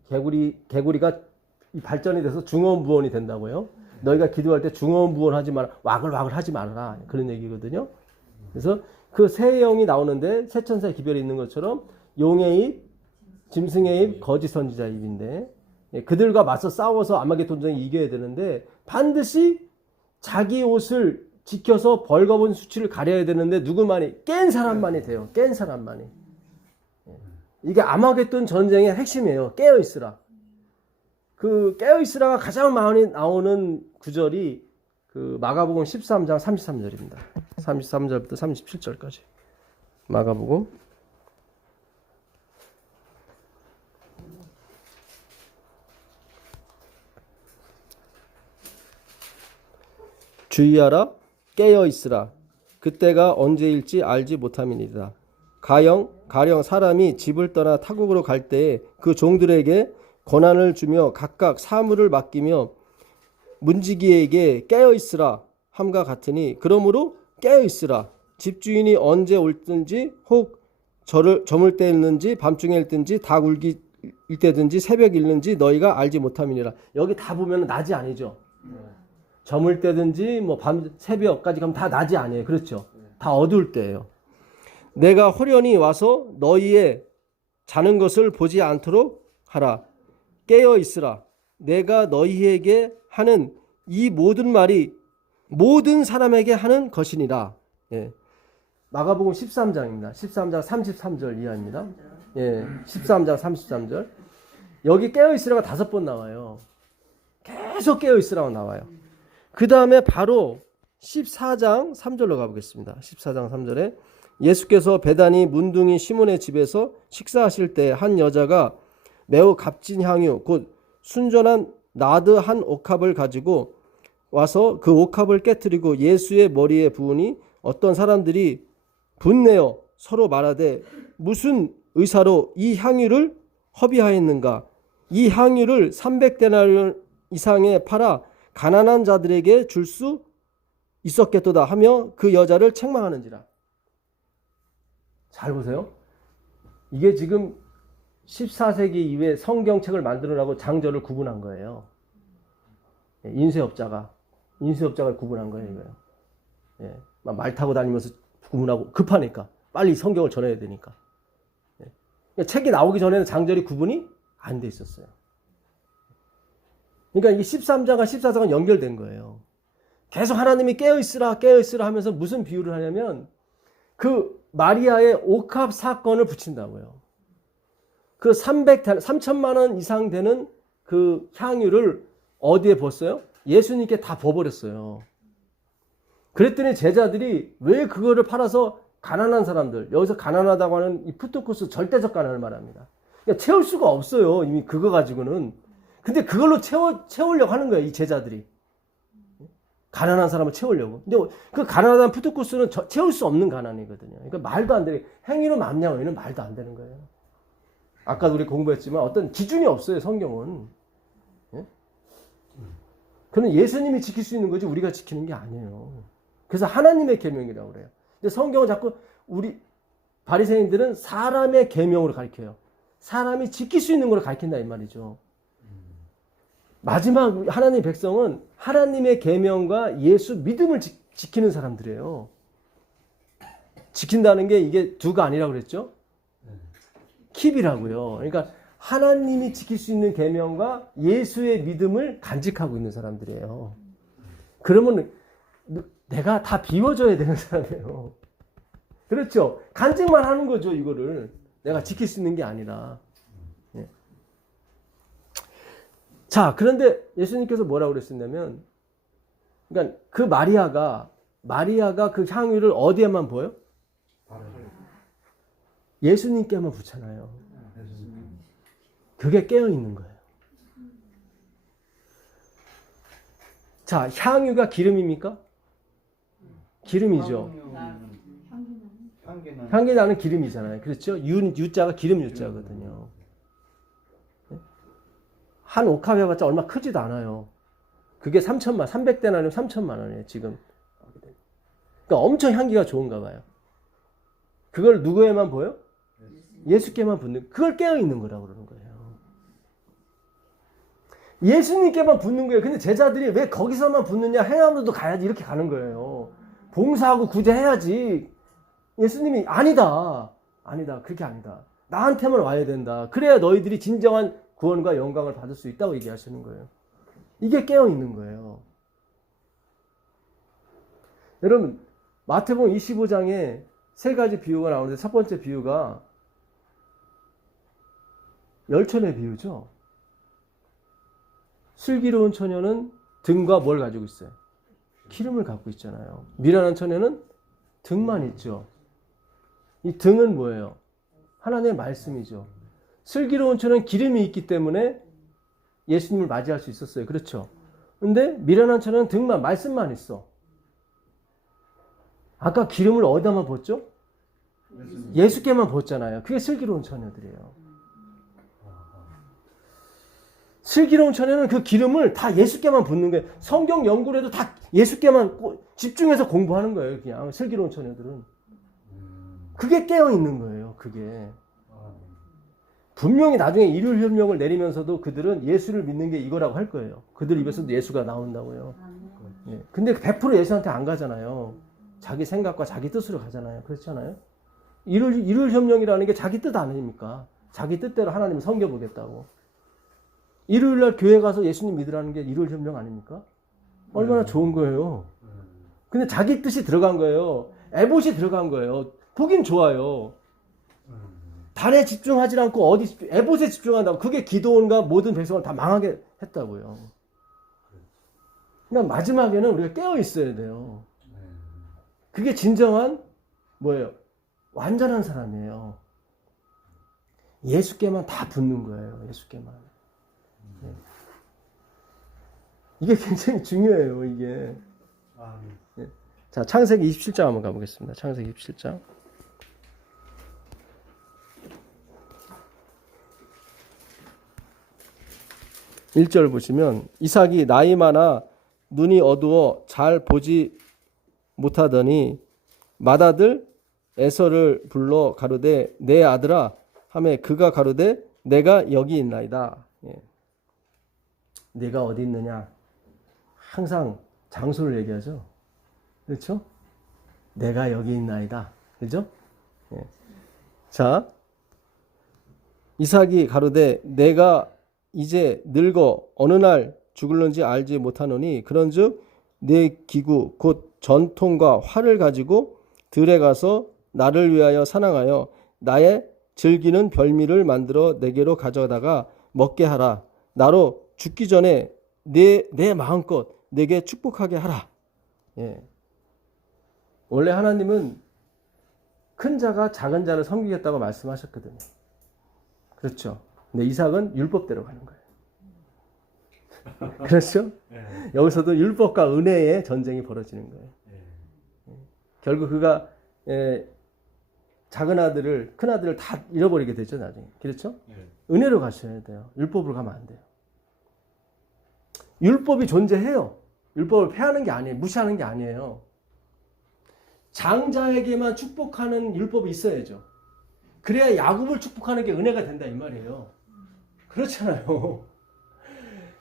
개구리가 발전이 돼서 중언부언이 된다고요. 너희가 기도할 때 중언부언하지 마라, 와글와글 하지 말아라 그런 얘기거든요. 그래서 그 새 영이 나오는데 새 천사의 기별이 있는 것처럼 용의 입, 짐승의 입, 거짓 선지자의 입인데 그들과 맞서 싸워서 아마겟돈 전쟁이 이겨야 되는데 반드시 자기 옷을 지켜서 벌거벗은 수치를 가려야 되는데 누구만이 깬 사람만이 돼요. 깬 사람만이. 이게 아마겟돈 전쟁의 핵심이에요. 깨어 있으라. 그 깨어 있으라가 가장 많이 나오는 구절이 그 마가복음 13장 33절입니다. 33절부터 37절까지. 마가복음 주의하라 깨어 있으라 그때가 언제일지 알지 못함이니이다. 가령 사람이 집을 떠나 타국으로 갈 때에 그 종들에게 권한을 주며 각각 사물을 맡기며 문지기에게 깨어 있으라 함과 같으니 그러므로 깨어 있으라. 집주인이 언제 올든지 혹 저물 때 읽는지 밤중에 읽든지 닭 울기 때든지 새벽 읽는지 너희가 알지 못함이니라. 여기 다 보면 낮이 아니죠. 저물 때든지 뭐 밤 새벽까지 가면 다 낮이 아니에요. 그렇죠. 다 어두울 때예요. 내가 호련히 와서 너희의 자는 것을 보지 않도록 하라. 깨어 있으라. 내가 너희에게 하는 이 모든 말이 모든 사람에게 하는 것이니라. 예. 마가복음 13장입니다. 13장 33절 이하입니다. 예. 13장 33절. 여기 깨어 있으라가 5번 나와요. 계속 깨어 있으라고 나와요. 그 다음에 바로 14장 3절로 가보겠습니다. 14장 3절에 예수께서 베다니 문둥이 시몬의 집에서 식사하실 때 한 여자가 매우 값진 향유 곧 순전한 나드 한 옥합을 가지고 와서 그 옥합을 깨뜨리고 예수의 머리에 부으니 어떤 사람들이 분내어 서로 말하되 무슨 의사로 이 향유를 허비하였는가. 이 향유를 300데나리온 이상에 팔아 가난한 자들에게 줄 수 있었겠도다 하며 그 여자를 책망하는지라. 잘 보세요. 이게 지금 14세기 이후에 성경책을 만들으라고 장절을 구분한 거예요. 인쇄업자가 구분한 거예요. 이거요. 예, 말 타고 다니면서 구분하고 급하니까 빨리 성경을 전해야 되니까. 예. 책이 나오기 전에는 장절이 구분이 안 돼 있었어요. 그러니까 이게 13장과 14장은 연결된 거예요. 계속 하나님이 깨어있으라 하면서 무슨 비유를 하냐면 그 마리아의 옥합 사건을 붙인다고요. 그 3천만 원 이상 되는 그 향유를 어디에 부었어요? 예수님께 다 부어버렸어요. 그랬더니 제자들이 왜 그거를 팔아서 가난한 사람들, 여기서 가난하다고 하는 이 푸트코스 절대적 가난을 말합니다. 그러니까 채울 수가 없어요. 이미 그거 가지고는. 근데 그걸로 채우려고 하는 거예요. 이 제자들이. 가난한 사람을 채우려고. 근데 그 가난한 푸트코스는 채울 수 없는 가난이거든요. 그러니까 말도 안 되는, 행위로 맘냐고 이는 말도 안 되는 거예요. 아까도 우리 공부했지만 어떤 기준이 없어요. 성경은. 예? 그는 예수님이 지킬 수 있는 거지 우리가 지키는 게 아니에요. 그래서 하나님의 계명이라고 그래요. 근데 성경은 자꾸 우리 바리새인들은 사람의 계명으로 가르쳐요. 사람이 지킬 수 있는 걸 가르친다 이 말이죠. 마지막 하나님의 백성은 하나님의 계명과 예수 믿음을 지키는 사람들이에요. 지킨다는 게 이게 두가 아니라고 그랬죠? 킵이라고요. 그러니까 하나님이 지킬 수 있는 계명과 예수의 믿음을 간직하고 있는 사람들이에요. 그러면 내가 다 비워줘야 되는 사람이에요. 그렇죠? 간직만 하는 거죠, 이거를. 내가 지킬 수 있는 게 아니라. 예. 자, 그런데 예수님께서 뭐라고 그랬었냐면, 그러니까 그 마리아가 그 향유를 어디에만 보여요? 예수님께만 붙잖아요. 그게 깨어있는 거예요. 자, 향유가 기름입니까? 기름이죠. 향기 나는 기름이잖아요. 그렇죠? 유자가 기름 유자거든요. 한 옥합 해봤자 얼마 크지도 않아요. 그게 300데나리온 3천만 원이에요, 지금. 그러니까 엄청 향기가 좋은가 봐요. 그걸 누구에만 보여? 예수께만 붙는, 그걸 깨어있는 거라고 그러는 거예요. 예수님께만 붙는 거예요. 근데 제자들이 왜 거기서만 붙느냐, 행함으로도 가야지, 이렇게 가는 거예요. 봉사하고 구제해야지. 예수님이 아니다. 그렇게 아니다. 나한테만 와야 된다. 그래야 너희들이 진정한 구원과 영광을 받을 수 있다고 얘기하시는 거예요. 이게 깨어있는 거예요. 여러분, 마태복음 25장에 3가지 비유가 나오는데 첫 번째 비유가 열천의 비유죠. 슬기로운 처녀는 등과 뭘 가지고 있어요? 기름을 갖고 있잖아요. 미련한 처녀는 등만 있죠. 이 등은 뭐예요? 하나님의 말씀이죠. 슬기로운 처녀는 기름이 있기 때문에 예수님을 맞이할 수 있었어요. 그렇죠? 근데 미련한 처녀는 등만, 말씀만 있어. 아까 기름을 어디다만 붓죠? 예수께만 벗잖아요. 그게 슬기로운 처녀들이에요. 슬기로운 처녀는 그 기름을 다 예수께만 붓는 거예요. 성경 연구를 해도 다 예수께만 집중해서 공부하는 거예요. 그냥 슬기로운 처녀들은. 그게 깨어 있는 거예요. 그게. 분명히 나중에 일요일혁명을 내리면서도 그들은 예수를 믿는 게 이거라고 할 거예요. 그들 입에서도 예수가 나온다고요. 예. 근데 100% 예수한테 안 가잖아요. 자기 생각과 자기 뜻으로 가잖아요. 그렇잖아요. 일요일혁명이라는 게 자기 뜻 아닙니까? 자기 뜻대로 하나님을 섬겨보겠다고. 일요일날 교회 가서 예수님 믿으라는 게 일요일혁명 아닙니까? 얼마나 좋은 거예요. 근데 자기 뜻이 들어간 거예요. 에봇이 들어간 거예요. 보긴 좋아요. 달에 집중하지 않고 어디 에봇에 집중한다고. 그게 기도원과 모든 백성을 다 망하게 했다고요. 그러니까 마지막에는 우리가 깨어 있어야 돼요. 그게 진정한 뭐예요? 완전한 사람이에요. 예수께만 다 붙는 거예요. 예수께만. 네. 이게 굉장히 중요해요. 이게. 네. 자, 창세기 27장 한번 가보겠습니다. 창세기 27장. 1절 보시면 이삭이 나이 많아 눈이 어두워 잘 보지 못하더니 맏아들 에서를 불러 가로되 내 아들아 하매 그가 가로되 내가 여기 있나이다. 예. 내가 어디 있느냐? 항상 장소를 얘기하죠. 그렇죠? 내가 여기 있나이다. 그렇죠? 예. 자, 이삭이 가로되 내가 이제 늙어 어느 날 죽을는지 알지 못하노니 그런즉 내 기구 곧 전통과 활을 가지고 들에 가서 나를 위하여 사랑하여 나의 즐기는 별미를 만들어 내게로 가져다가 먹게 하라. 나로 죽기 전에 내 마음껏 내게 축복하게 하라. 예. 원래 하나님은 큰 자가 작은 자를 섬기겠다고 말씀하셨거든요. 그렇죠. 근데 이삭은 율법대로 가는 거예요. 그렇죠? 여기서도 율법과 은혜의 전쟁이 벌어지는 거예요. 결국 그가 작은 아들을 큰 아들을 다 잃어버리게 되죠. 나중에. 그렇죠? 은혜로 가셔야 돼요. 율법으로 가면 안 돼요. 율법이 존재해요. 율법을 폐하는 게 아니에요. 무시하는 게 아니에요. 장자에게만 축복하는 율법이 있어야죠. 그래야 야곱을 축복하는 게 은혜가 된다 이 말이에요. 그렇잖아요.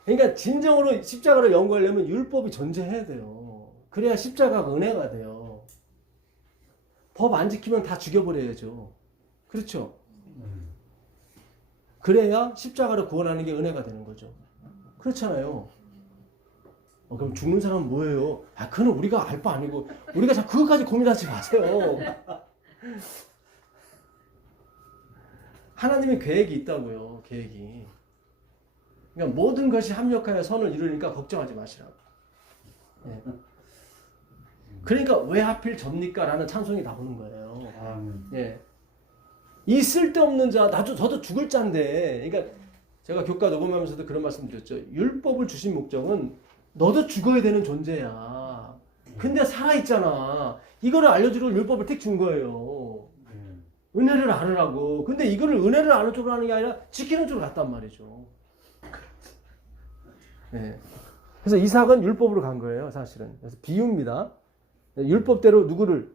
그러니까 진정으로 십자가를 연구하려면 율법이 존재해야 돼요. 그래야 십자가가 은혜가 돼요. 법 안 지키면 다 죽여버려야죠. 그렇죠? 그래야 십자가를 구원하는 게 은혜가 되는 거죠. 그렇잖아요. 그럼 죽는 사람은 뭐예요? 그건 우리가 알 바 아니고 우리가 자꾸 그것까지 고민하지 마세요. 하나님의 계획이 있다고요. 계획이. 그러니까 모든 것이 합력하여 선을 이루니까 걱정하지 마시라고. 네. 그러니까 왜 하필 접니까? 라는 찬송이 나오는 거예요. 예. 이 쓸데없는 자, 저도 죽을 자인데, 그러니까 제가 교과 녹음하면서도 그런 말씀 드렸죠. 율법을 주신 목적은 너도 죽어야 되는 존재야. 근데 살아있잖아. 이거를 알려주려고 율법을 택 준 거예요. 은혜를 알으라고. 근데 이거를 은혜를 아는 쪽으로 하는 게 아니라 지키는 쪽으로 갔단 말이죠. 예. 그래서 이삭은 율법으로 간 거예요, 사실은. 그래서 비유입니다. 율법대로 누구를?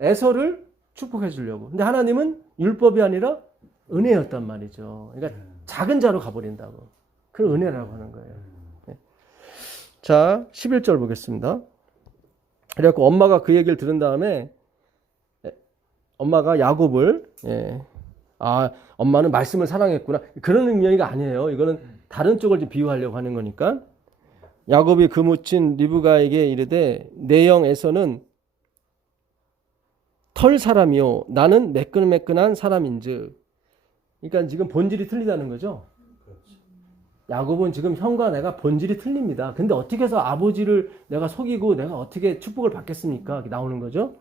에서를 축복해 주려고. 근데 하나님은 율법이 아니라 은혜였단 말이죠. 그러니까 작은 자로 가버린다고. 그걸 은혜라고 하는 거예요. 네. 자, 11절 보겠습니다. 그래갖고 엄마가 그 얘기를 들은 다음에 엄마가 야곱을 엄마는 말씀을 사랑했구나. 그런 의미가 아니에요. 이거는 다른 쪽을 좀 비유하려고 하는 거니까. 야곱이 그 묻힌 리브가에게 이르되 내 영 에서는 털 사람이요 나는 매끈매끈한 사람인즉. 그러니까 지금 본질이 틀리다는 거죠. 야곱은 지금 형과 내가 본질이 틀립니다. 근데 어떻게 해서 아버지를 내가 속이고 내가 어떻게 축복을 받겠습니까? 나오는 거죠.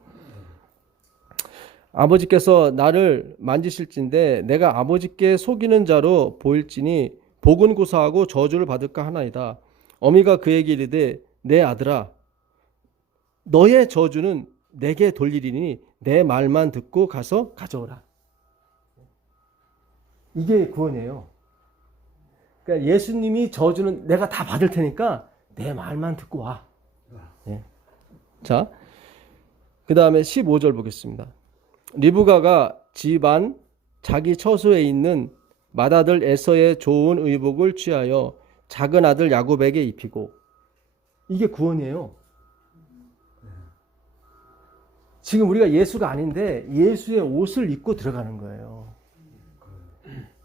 아버지께서 나를 만지실진데 내가 아버지께 속이는 자로 보일지니 복은 고사하고 저주를 받을까 하나이다. 어미가 그에게 이르되 내 아들아 너의 저주는 내게 돌리리니 내 말만 듣고 가서 가져오라. 이게 구원이에요. 그러니까 예수님이 저주는 내가 다 받을 테니까 내 말만 듣고 와. 예. 자, 그 다음에 15절 보겠습니다. 리브가가 집안 자기 처소에 있는 맏아들 에서의 좋은 의복을 취하여 작은 아들 야곱에게 입히고, 이게 구원이에요. 지금 우리가 예수가 아닌데 예수의 옷을 입고 들어가는 거예요.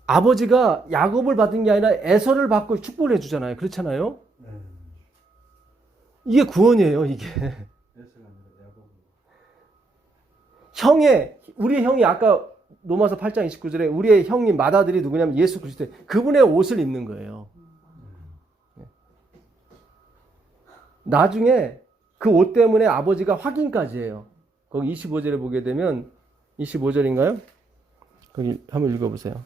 아버지가 야곱을 받은 게 아니라 에서를 받고 축복을 해주잖아요. 그렇잖아요. 이게 구원이에요. 이게 우리의 형이 아까 로마서 8장 29절에 우리의 형님 맏아들이 누구냐면 예수 그리스도, 그분의 옷을 입는 거예요. 나중에 그 옷 때문에 아버지가 확인까지 해요. 거기 25절에 보게 되면, 25절인가요? 거기 한번 읽어보세요.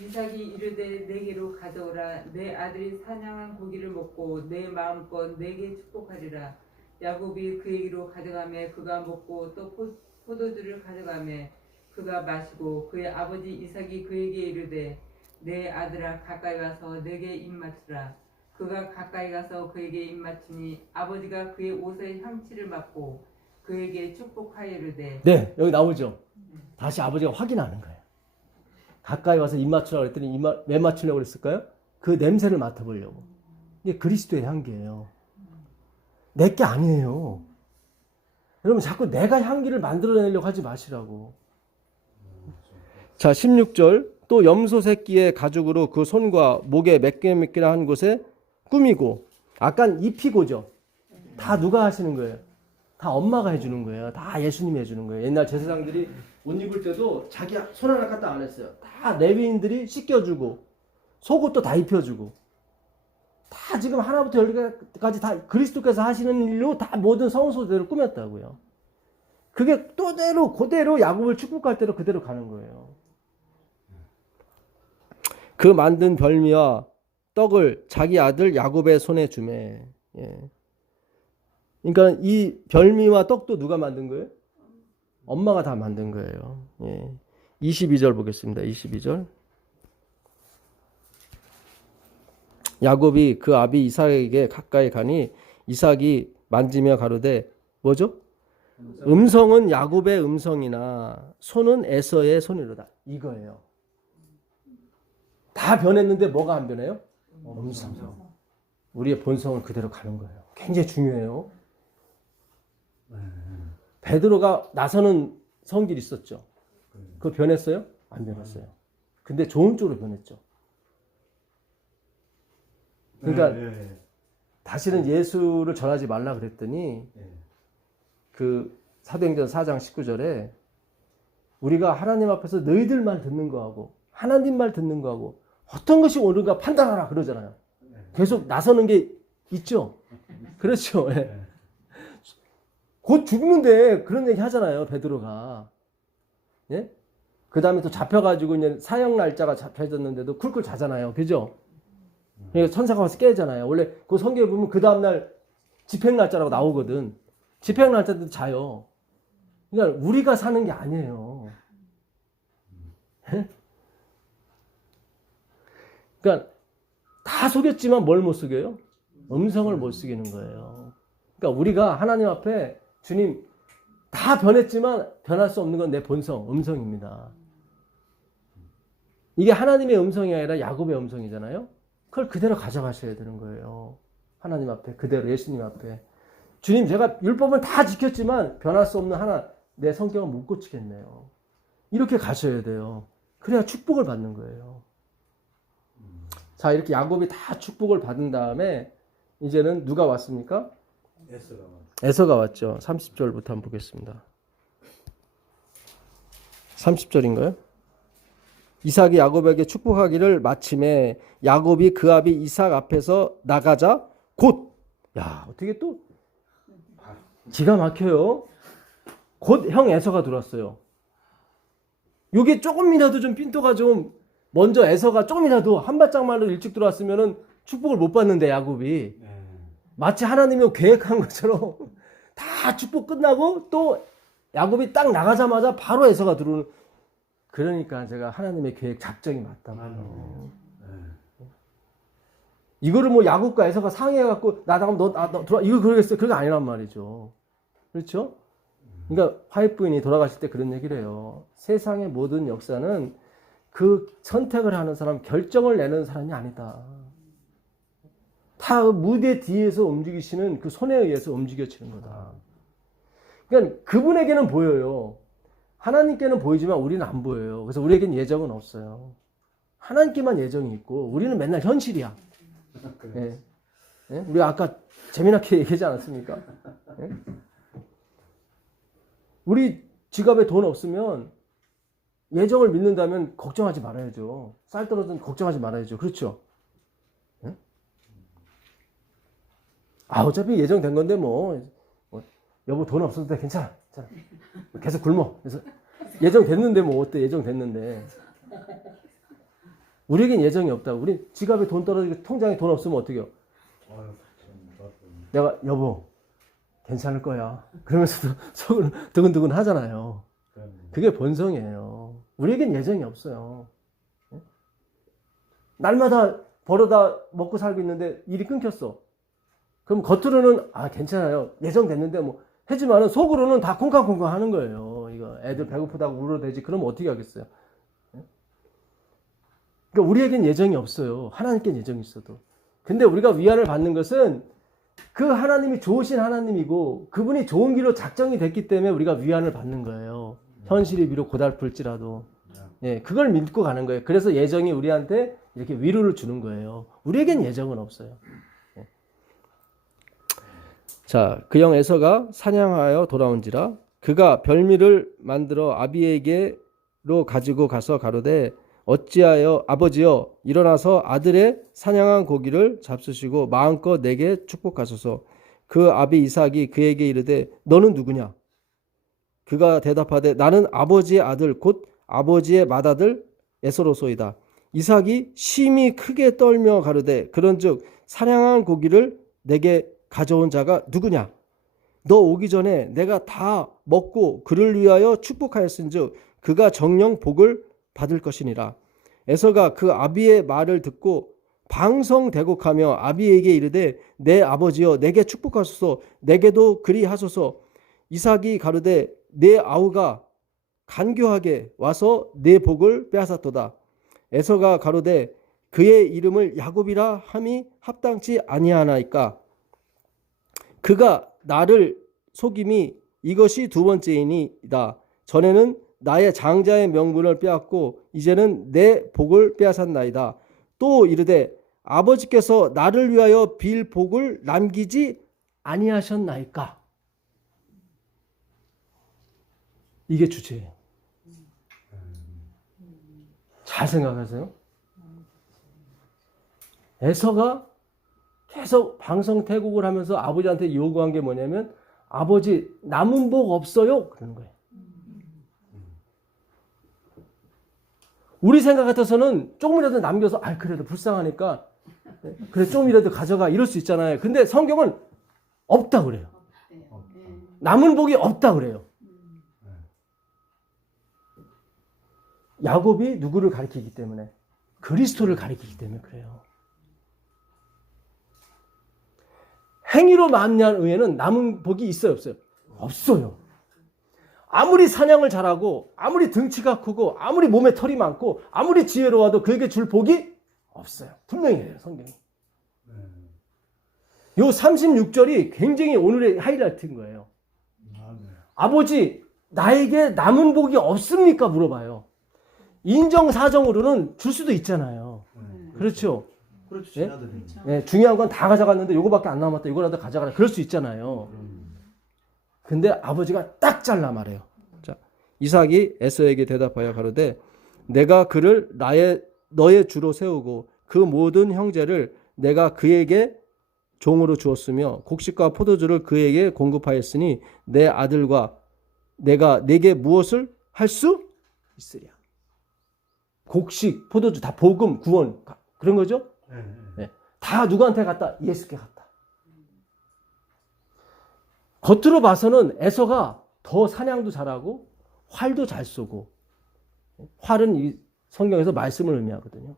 이삭이 이르되 내게로 가져오라. 내 아들이 사냥한 고기를 먹고 내 마음껏 내게 축복하리라. 야곱이 그에게로 가져가매 그가 먹고 또 포도주를 가져가매 그가 마시고, 그의 아버지 이삭이 그에게 이르되 내 아들아 가까이 가서 내게 입맞추라. 그가 가까이 가서 그에게 입맞추니 아버지가 그의 옷의 향취를 맡고 그에게 축복하여 이르되. 네, 여기 나오죠. 다시 아버지가 확인하는 거예요. 가까이 와서 입 맞추라고 했더니 왜 맞추려고 그랬을까요? 그 냄새를 맡아보려고. 이게 그리스도의 향기예요. 내게 아니에요. 여러분 자꾸 내가 향기를 만들어내려고 하지 마시라고. 자, 16절. 또 염소 새끼의 가죽으로 그 손과 목에 매끈매끈한 한 곳에 꾸미고, 아까 입히고죠. 다 누가 하시는 거예요? 다 엄마가 해주는 거예요. 다 예수님이 해주는 거예요. 옛날 제사장들이 옷 입을 때도 자기 손 하나 갖다 안 했어요. 다 레위인들이 씻겨주고 속옷도 다 입혀주고, 다 지금 하나부터 열까지 다 그리스도께서 하시는 일로 다 모든 성소대로 꾸몄다고요. 그게 그대로 야곱을 축복할 대로 그대로 가는 거예요. 그 만든 별미와 떡을 자기 아들 야곱의 손에 주매. 예. 그러니까 이 별미와 떡도 누가 만든 거예요? 엄마가 다 만든 거예요. 예. 22절 보겠습니다. 22절. 야곱이 그 아비 이삭에게 가까이 가니 이삭이 만지며 가로되, 뭐죠? 음성은 야곱의 음성이나 손은 에서의 손이로다. 이거예요. 다 변했는데 뭐가 안 변해요? 음성. 우리의 본성을 그대로 가는 거예요. 굉장히 중요해요. 베드로가 나서는 성질이 있었죠. 그거 변했어요? 안 변했어요. 근데 좋은 쪽으로 변했죠. 그러니까 다시는 예수를 전하지 말라 그랬더니 그 사도행전 4장 19절에 우리가 하나님 앞에서 너희들 말 듣는 거하고 하나님 말 듣는 거하고 어떤 것이 옳은가 판단하라 그러잖아요. 계속 나서는 게 있죠. 그렇죠. 곧 죽는데 그런 얘기 하잖아요. 베드로가. 예? 그 다음에 또 잡혀가지고 이제 사형 날짜가 잡혀졌는데도 쿨쿨 자잖아요. 그죠? 그러니까 천사가 와서 깨잖아요. 원래 그 성경에 보면 그 다음날 집행 날짜라고 나오거든. 집행 날짜도 자요. 그러니까 우리가 사는 게 아니에요. 예? 그러니까 다 속였지만 뭘 못 속여요? 음성을 못 속이는 거예요. 그러니까 우리가 하나님 앞에 주님 다 변했지만 변할 수 없는 건 내 본성, 음성입니다. 이게 하나님의 음성이 아니라 야곱의 음성이잖아요. 그걸 그대로 가져가셔야 되는 거예요. 하나님 앞에 그대로, 예수님 앞에. 주님, 제가 율법을 다 지켰지만 변할 수 없는 하나, 내 성격을 못 고치겠네요. 이렇게 가셔야 돼요. 그래야 축복을 받는 거예요. 자, 이렇게 야곱이 다 축복을 받은 다음에 이제는 누가 왔습니까? 에서가 왔죠. 30절부터 한번 보겠습니다. 30절인가요? 이삭이 야곱에게 축복하기를 마침에 야곱이 그 아비 이삭 앞에서 나가자 곧, 야, 어떻게 또 기가 막혀요. 곧 형 에서가 들어왔어요. 요게 조금이라도 좀 핀도가 좀 먼저 에서가 조금이라도 한 발짝만으로 일찍 들어왔으면은 축복을 못 받는데 야곱이 마치 하나님이 계획한 것처럼 다 축복 끝나고 또 야곱이 딱 나가자마자 바로 에서가 들어오는. 그러니까 제가 하나님의 계획 작정이 맞다고. 이거를 뭐 야곱과 에서가 상의해갖고 나 나가면 너 들어와 이거 그러겠어요? 그게 아니란 말이죠. 그렇죠? 그러니까 화해 부인이 돌아가실 때 그런 얘기를 해요. 세상의 모든 역사는 그 선택을 하는 사람, 결정을 내는 사람이 아니다. 다 무대 뒤에서 움직이시는 그 손에 의해서 움직여지는 거다. 그러니까 그분에게는 보여요. 하나님께는 보이지만 우리는 안 보여요. 그래서 우리에겐 예정은 없어요. 하나님께만 예정이 있고 우리는 맨날 현실이야. 예. 예? 우리 아까 재미나게 얘기하지 않았습니까? 예? 우리 지갑에 돈 없으면 예정을 믿는다면 걱정하지 말아야죠. 쌀 떨어지면 걱정하지 말아야죠. 그렇죠? 예? 어차피 예정된 건데 여보 돈 없어도 돼. 괜찮아. 계속 굶어. 그래서 예정됐는데 어때? 예정됐는데. 우리에겐 예정이 없다고. 우리 지갑에 돈 떨어지고 통장에 돈 없으면 어떻게 해요? 내가 여보 괜찮을 거야. 그러면서도 속은 두근두근 하잖아요. 그게 본성이에요. 우리에겐 예정이 없어요. 날마다 벌어다 먹고 살고 있는데 일이 끊겼어. 그럼 겉으로는 괜찮아요. 예정됐는데 하지만은 속으로는 다 콩쾅콩쾅 하는 거예요. 이거 애들 배고프다고 울어대지. 그러면 어떻게 하겠어요? 그러니까 우리에겐 예정이 없어요. 하나님께는 예정이 있어도. 근데 우리가 위안을 받는 것은 그 하나님이 좋으신 하나님이고 그분이 좋은 길로 작정이 됐기 때문에 우리가 위안을 받는 거예요. 현실이 비록 고달플지라도. 예, 그걸 믿고 가는 거예요. 그래서 예정이 우리한테 이렇게 위로를 주는 거예요. 우리에겐 예정은 없어요. 예. 자, 그 형 에서가 사냥하여 돌아온지라 그가 별미를 만들어 아비에게로 가지고 가서 가로되 어찌하여 아버지여 일어나서 아들의 사냥한 고기를 잡수시고 마음껏 내게 축복하소서. 그 아비 이삭이 그에게 이르되 너는 누구냐? 그가 대답하되 나는 아버지의 아들 곧 아버지의 맏아들 에서로소이다. 이삭이 심히 크게 떨며 가로되 그런즉 사냥한 고기를 내게 가져온 자가 누구냐? 너 오기 전에 내가 다 먹고 그를 위하여 축복하였은즉 그가 정녕 복을 받을 것이니라. 에서가 그 아비의 말을 듣고 방성대곡하며 아비에게 이르되 내 아버지여 내게 축복하소서. 내게도 그리 하소서. 이삭이 가로되 내 아우가 간교하게 와서 내 복을 빼앗았도다. 에서가 가로되 그의 이름을 야곱이라 함이 합당치 아니하나이까. 그가 나를 속임이 이것이 두 번째이니이다. 전에는 나의 장자의 명분을 빼앗고 이제는 내 복을 빼앗았나이다. 또 이르되 아버지께서 나를 위하여 빌 복을 남기지 아니하셨나이까. 이게 주제예요. 잘 생각하세요. 에서가 계속 방성태국을 하면서 아버지한테 요구한 게 뭐냐면 아버지 남은 복 없어요? 그러는 거예요. 우리 생각 같아서는 조금이라도 남겨서 그래도 불쌍하니까 그래 조금이라도 가져가 이럴 수 있잖아요. 근데 성경은 없다 그래요. 남은 복이 없다 그래요. 야곱이 누구를 가리키기 때문에? 그리스도를 가리키기 때문에 그래요. 행위로 만난 의에는 남은 복이 있어요 없어요? 없어요. 아무리 사냥을 잘하고 아무리 등치가 크고 아무리 몸에 털이 많고 아무리 지혜로워도 그에게 줄 복이 없어요. 분명히 해요 성경이. 요 36절이 굉장히 오늘의 하이라이트인 거예요. 아버지 나에게 남은 복이 없습니까? 물어봐요. 인정사정으로는 줄 수도 있잖아요. 그렇죠? 그렇죠. 예? 예, 중요한 건 다 가져갔는데 요거밖에 안 남았다. 이거라도 가져가라. 그럴 수 있잖아요. 근데 아버지가 딱 잘라 말해요. 자, 이삭이 에서에게 대답하여 가로되 내가 그를 너의 주로 세우고 그 모든 형제를 내가 그에게 종으로 주었으며 곡식과 포도주를 그에게 공급하였으니 내 아들과 내가 내게 무엇을 할 수 있으랴. 곡식, 포도주 다 복음, 구원 그런 거죠? 네. 다 누구한테 갔다? 예수께 갔다. 겉으로 봐서는 에서가 더 사냥도 잘하고 활도 잘 쏘고, 활은 이 성경에서 말씀을 의미하거든요.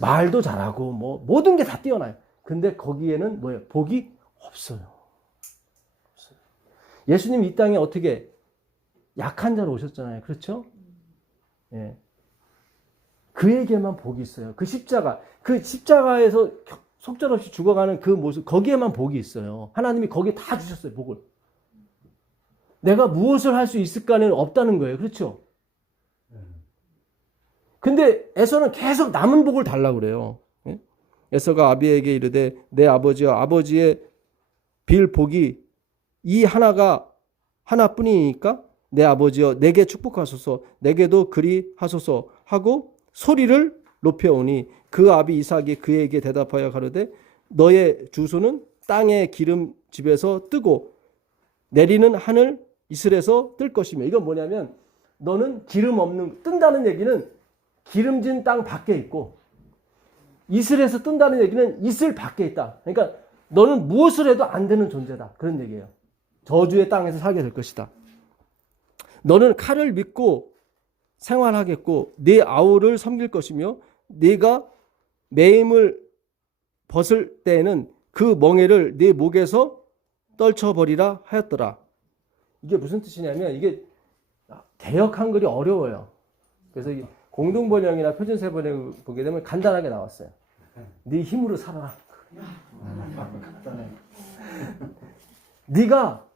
말도 잘하고 뭐 모든 게 다 뛰어나요. 근데 거기에는 뭐예요? 복이 없어요. 예수님이 이 땅에 어떻게 약한 자로 오셨잖아요. 그렇죠? 예. 그에게만 복이 있어요. 그 십자가에서 속절없이 죽어가는 그 모습, 거기에만 복이 있어요. 하나님이 거기에 다 주셨어요, 복을. 내가 무엇을 할 수 있을까는 없다는 거예요. 그렇죠? 근데 에서는 계속 남은 복을 달라고 그래요. 예? 에서가 아비에게 이르되 내 아버지와 아버지의 빌 복이 이 하나뿐이니까 내 아버지여 내게 축복하소서 내게도 그리 하소서 하고 소리를 높여오니 그 아비 이삭이 그에게 대답하여 가로되 너의 주소는 땅의 기름집에서 뜨고 내리는 하늘 이슬에서 뜰 것이며. 이건 뭐냐면 너는 기름 없는, 뜬다는 얘기는 기름진 땅 밖에 있고 이슬에서 뜬다는 얘기는 이슬 밖에 있다. 그러니까 너는 무엇을 해도 안 되는 존재다. 그런 얘기예요. 저주의 땅에서 살게 될 것이다. 너는 칼을 믿고 생활하겠고 네 아우를 섬길 것이며 네가 매임을 벗을 때에는 그 멍에를 네 목에서 떨쳐버리라 하였더라. 이게 무슨 뜻이냐면 이게 개역 한글이 어려워요. 그래서 공동번역이나 표준세 번역을 보게 되면 간단하게 나왔어요. 네 힘으로 살아라. 네가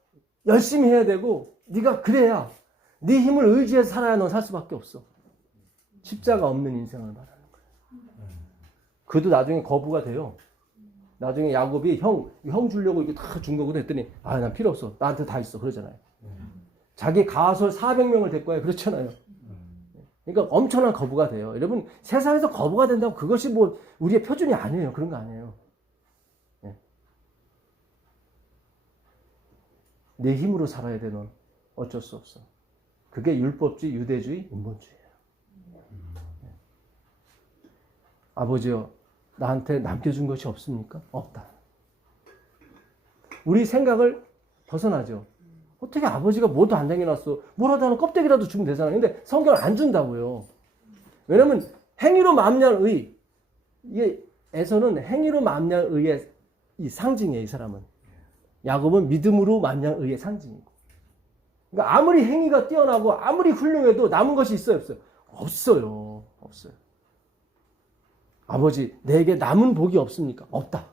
열심히 해야 되고 네가 그래야 네 힘을 의지해서 살아야 넌 살 수밖에 없어. 십자가 없는 인생을 말하는 거예요. 그도 나중에 거부가 돼요. 나중에 야곱이 형 주려고 이렇게 다 준 거거든 했더니 난 필요 없어. 나한테 다 있어. 그러잖아요. 자기 가설 400명을 데리고 와요. 그렇잖아요. 그러니까 엄청난 거부가 돼요. 여러분 세상에서 거부가 된다고 그것이 뭐 우리의 표준이 아니에요. 그런 거 아니에요. 내 힘으로 살아야 돼. 넌 어쩔 수 없어. 그게 율법주의, 유대주의, 인본주의예요. 아버지요, 나한테 남겨준 것이 없습니까? 없다. 우리 생각을 벗어나죠. 어떻게 아버지가 뭐도 안 당겨놨어? 뭐라도 하는 껍데기라도 주면 되잖아요. 근데 성경을 안 준다고요. 왜냐면 행위로 만날 의, 이게 에서는 행위로 만날 의의 이 상징이에요. 이 사람은. 야곱은 믿음으로 만날 의의 상징이고. 그러니까 아무리 행위가 뛰어나고 아무리 훌륭해도 남은 것이 있어요? 없어요? 없어요. 없어요. 아버지, 내게 남은 복이 없습니까? 없다.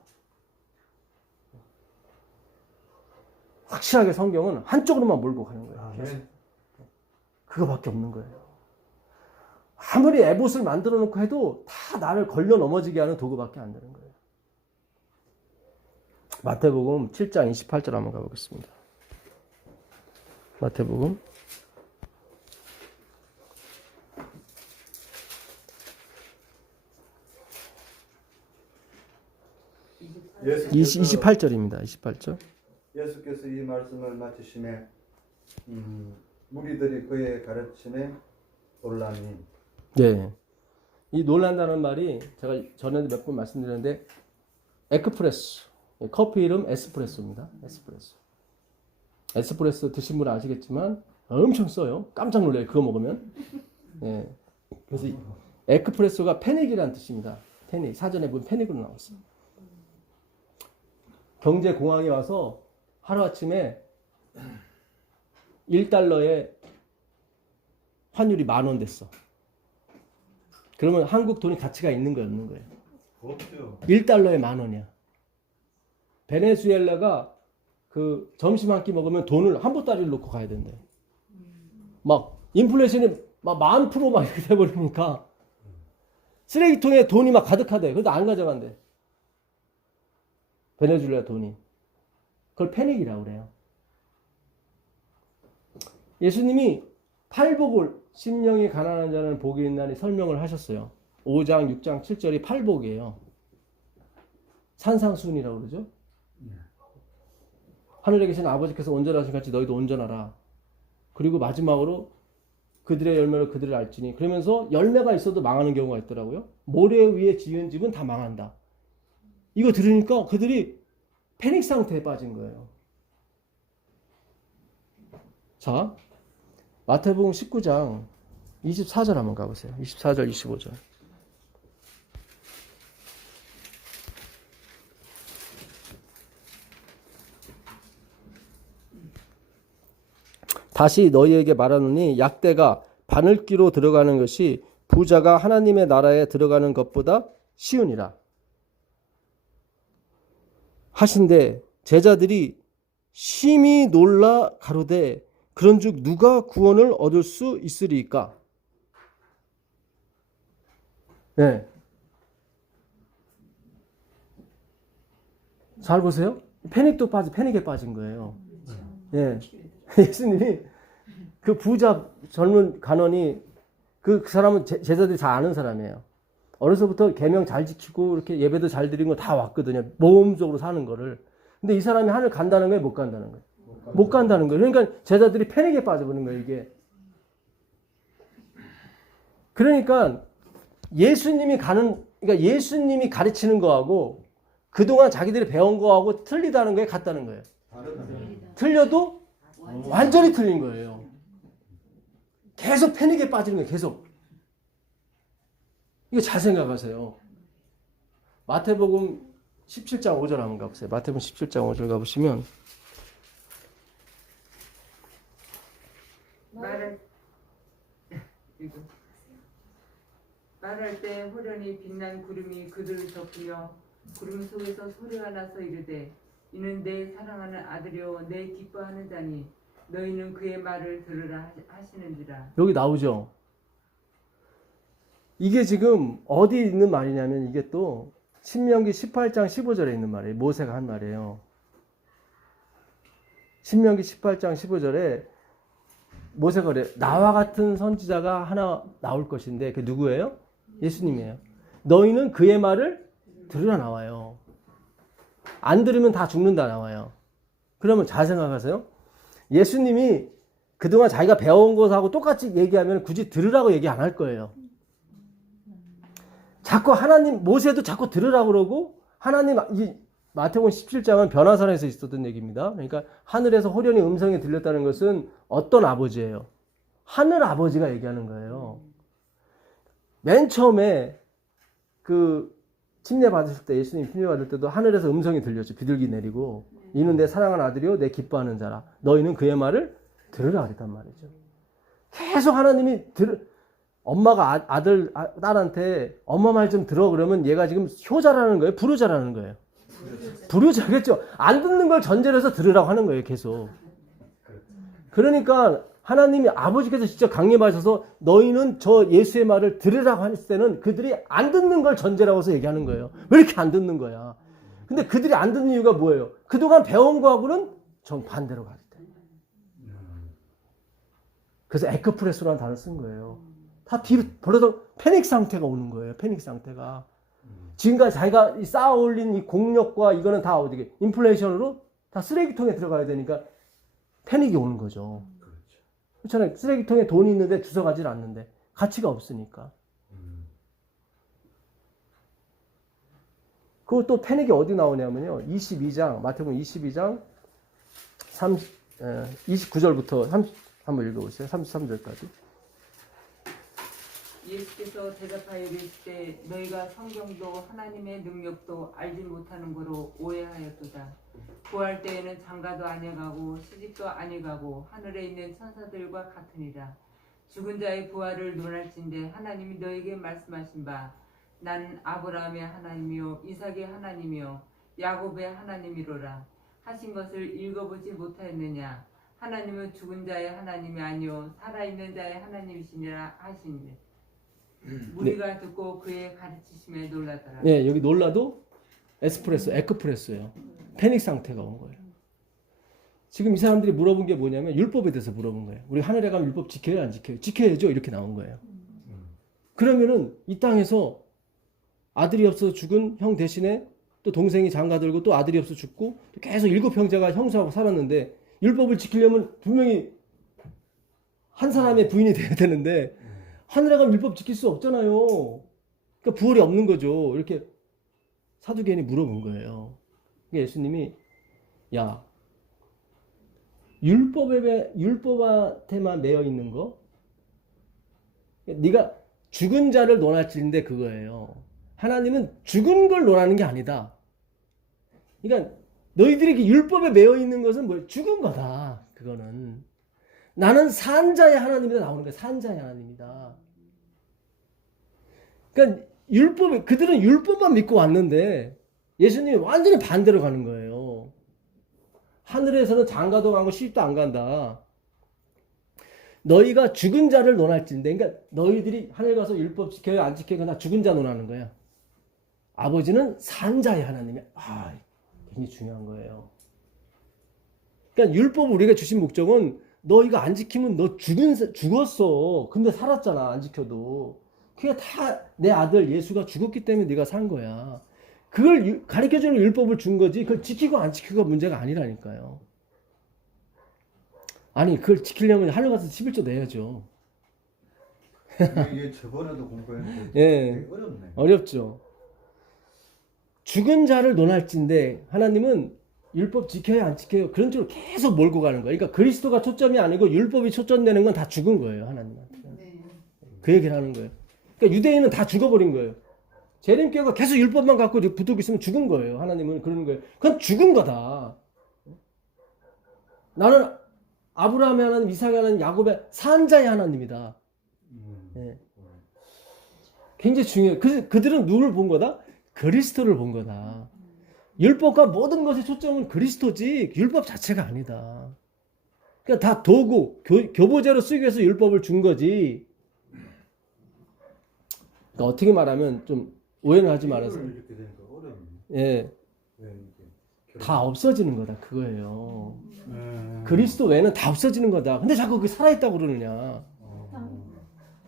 확실하게 성경은 한쪽으로만 몰고 가는 거예요. 계속. 그거밖에 없는 거예요. 아무리 에봇을 만들어 놓고 해도 다 나를 걸려 넘어지게 하는 도구밖에 안 되는 거예요. 마태복음 7장 28절 한번 가보겠습니다. 마태복음 28절입니다. 28절. 예수께서 이 말씀을 마치심에 무리들이 그의 가르침에 놀라니. 네. 이 놀란다는 말이 제가 전에도 몇 번 말씀드렸는데 에크프레소. 커피 이름 에스프레소입니다. 에스프레소. 에스프레소 드신 분은 아시겠지만 엄청 써요. 깜짝 놀라요. 그거 먹으면. 네. 그래서 에크프레소가 패닉이라는 뜻입니다. 패닉. 사전에 보면 패닉으로 나왔어요. 경제공황이 와서 하루아침에 1달러에 환율이 10,000원 됐어. 그러면 한국 돈이 가치가 있는 거예요, 없는 거예요? 없죠. 1달러에 10,000원이야. 베네수엘라가 그 점심 한 끼 먹으면 돈을 한 보따리를 놓고 가야 된대. 막 인플레이션이 막 10,000% 막 이렇게 돼버리니까 쓰레기통에 돈이 막 가득하대. 그래도 안 가져간대. 베네수엘라 돈이. 그걸 패닉이라고 그래요. 예수님이 팔복을 심령이 가난한 자는 복이 있나니 설명을 하셨어요. 5장, 6장, 7절이 팔복이에요. 산상수훈이라고 그러죠. 하늘에 계신 아버지께서 온전하신 같이 너희도 온전하라. 그리고 마지막으로 그들의 열매로 그들을 알지니. 그러면서 열매가 있어도 망하는 경우가 있더라고요. 모래 위에 지은 집은 다 망한다. 이거 들으니까 그들이 패닉 상태에 빠진 거예요. 자, 마태복음 19장 24절 한번 가보세요. 24절, 25절. 다시 너희에게 말하노니 약대가 바늘귀로 들어가는 것이 부자가 하나님의 나라에 들어가는 것보다 쉬우니라 하신데 제자들이 심히 놀라 가로되 그런즉 누가 구원을 얻을 수 있으리까? 네. 잘 보세요. 패닉에 빠진 거예요. 예. 예수님이 그 부자 젊은 간원이 그 사람은 제자들이 잘 아는 사람이에요. 어려서부터 계명 잘 지키고 이렇게 예배도 잘 드린 거 다 왔거든요. 모험적으로 사는 거를. 근데 이 사람이 하늘 간다는 거예요, 못 간다는 거예요? 못 간다는 거예요. 그러니까 제자들이 패닉에 빠져버린 거예요, 이게. 그러니까 그러니까 예수님이 가르치는 거하고 그동안 자기들이 배운 거하고 틀리다는 거에 같다는 거예요. 틀려도 완전히 틀린 거예요. 계속 패닉에 빠지는 거예요. 계속. 이거 잘 생각하세요. 마태복음 17장 5절 한번 가보세요. 마태복음 17장 5절 가보시면 말할 때 호련히 빛난 구름이 그들을 덮으며 구름 속에서 소리가 나서 이르되 이는 내 사랑하는 아들이요 내 기뻐하는 자니 너희는 그의 말을 들으라 하시는지라. 여기 나오죠. 이게 지금 어디 있는 말이냐면 이게 또 신명기 18장 15절에 있는 말이에요. 모세가 한 말이에요. 신명기 18장 15절에 모세가 그래. 나와 같은 선지자가 하나 나올 것인데 그게 누구예요? 예수님이에요. 너희는 그의 말을 들으라 나와요. 안 들으면 다 죽는다 나와요. 그러면 잘 생각하세요. 예수님이 그동안 자기가 배운 것하고 똑같이 얘기하면 굳이 들으라고 얘기 안 할 거예요. 자꾸 하나님, 모세도 자꾸 들으라고 그러고 하나님, 이 마태복음 17장은 변화산에서 있었던 얘기입니다. 그러니까 하늘에서 호련히 음성이 들렸다는 것은 어떤 아버지예요? 하늘 아버지가 얘기하는 거예요. 맨 처음에 그 침례 받으실 때, 예수님 침례 받을 때도 하늘에서 음성이 들렸죠. 비둘기 내리고 이는 내 사랑하는 아들이요 내 기뻐하는 자라. 너희는 그의 말을 들으라 그랬단 말이죠. 계속 하나님이 엄마가 딸한테 엄마 말 좀 들어 그러면 얘가 지금 효자라는 거예요? 불효자라는 거예요? 불효자겠죠. 안 듣는 걸 전제로 해서 들으라고 하는 거예요. 계속. 그러니까 하나님이 아버지께서 직접 강림하셔서 너희는 저 예수의 말을 들으라고 했을 때는 그들이 안 듣는 걸 전제라고 해서 얘기하는 거예요. 왜 이렇게 안 듣는 거야? 근데 그들이 안 듣는 이유가 뭐예요? 그동안 배운 거하고는 정반대로 가기 때문에. 그래서 에크프레소라는 단어를 쓴 거예요. 다 벌어서 패닉 상태가 오는 거예요. 패닉 상태가. 지금까지 자기가 쌓아 올린 이 공력과 이거는 다 어디게 인플레이션으로 다 쓰레기통에 들어가야 되니까 패닉이 오는 거죠. 그렇잖아요. 쓰레기통에 돈이 있는데 주워가질 않는데 가치가 없으니까. 그것도 패닉이 어디 나오냐면요. 22장 마태복음 22장 29절부터 한번 읽어보세요. 33절까지. 예수께서 대답하여 이르시되 너희가 성경도 하나님의 능력도 알지 못하는 거로 오해하였도다. 구할 때에는 장가도 아니가고 시집도 아니가고 하늘에 있는 천사들과 같으니라. 죽은 자의 부활을 논할진대 하나님이 너에게 말씀하신 바 나는 아브라함의 하나님이요 이삭의 하나님이요 야곱의 하나님이로라 하신 것을 읽어보지 못하였느냐. 하나님은 죽은 자의 하나님이 아니요 살아있는 자의 하나님이시니라 하시니 우리가 듣고 그의 가르치심에 놀라더라. 네, 여기 놀라도 에크프레소예요. 패닉 상태가 온 거예요. 지금 이 사람들이 물어본 게 뭐냐면 율법에 대해서 물어본 거예요. 우리 하늘에 가면 율법 지켜요, 안 지켜요? 지켜야죠. 이렇게 나온 거예요. 그러면은 이 땅에서 아들이 없어서 죽은 형 대신에 또 동생이 장가들고 또 아들이 없어서 죽고 또 계속 7 형제가 형수하고 살았는데 율법을 지키려면 분명히 한 사람의 부인이 돼야 되는데 하늘에 가면 율법 지킬 수 없잖아요. 그러니까 부활이 없는 거죠. 이렇게 사두개인이 물어본 거예요. 그러니까 예수님이 야, 율법한테만 매여 있는 거? 네가 죽은 자를 논할지인데 그거예요. 하나님은 죽은 걸 논하는 게 아니다. 그러니까 너희들이 율법에 매여 있는 것은 뭐 죽은 거다. 그거는 나는 산자의 하나님이다 나오는 거야. 산자의 하나님이다. 그러니까 그들은 율법만 믿고 왔는데 예수님이 완전히 반대로 가는 거예요. 하늘에서는 장가도 가고 시집도 안 간다. 너희가 죽은 자를 논할진데, 그러니까 너희들이 하늘 가서 율법 지켜요 안 지켜요 나 죽은 자 논하는 거야. 아버지는 산자의 하나님이야. 굉장히 중요한 거예요. 그러니까 율법을 우리가 주신 목적은 너희가 안 지키면 너 죽었어. 근데 살았잖아 안 지켜도. 그게 다 내 아들 예수가 죽었기 때문에 네가 산 거야. 그걸 가르쳐주는 율법을 준 거지. 그걸 지키고 안 지키고가 문제가 아니라니까요. 아니 그걸 지키려면 하늘 가서 11조 내야죠. 이게 저번에도 공부했는데 예. 되게 어렵네. 어렵죠. 죽은 자를 논할진데 하나님은 율법 지켜야 안 지켜요 그런 쪽으로 계속 몰고 가는 거예요. 그러니까 그리스도가 초점이 아니고 율법이 초점되는 건 다 죽은 거예요. 하나님한테. 네. 그 얘기를 하는 거예요. 그러니까 유대인은 다 죽어버린 거예요. 재림교회가 계속 율법만 갖고 붙들고 있으면 죽은 거예요. 하나님은 그러는 거예요. 그건 죽은 거다. 나는 아브라함의 하나님, 이삭의 하나님, 야곱의 산자의 하나님이다. 예. 굉장히 중요해요. 그들은 누굴 본 거다? 그리스도를 본 거다. 율법과 모든 것의 초점은 그리스도지 율법 자체가 아니다. 그러니까 다 도구, 교보제로 쓰기 위해서 율법을 준 거지. 그러니까 어떻게 말하면 좀 오해는 하지 말아서. 이렇게 되니까 어렵네. 예. 왜 이게 다 없어지는 거다 그거예요. 네. 그리스도 외에는 다 없어지는 거다. 근데 자꾸 그게 살아있다고 그러느냐.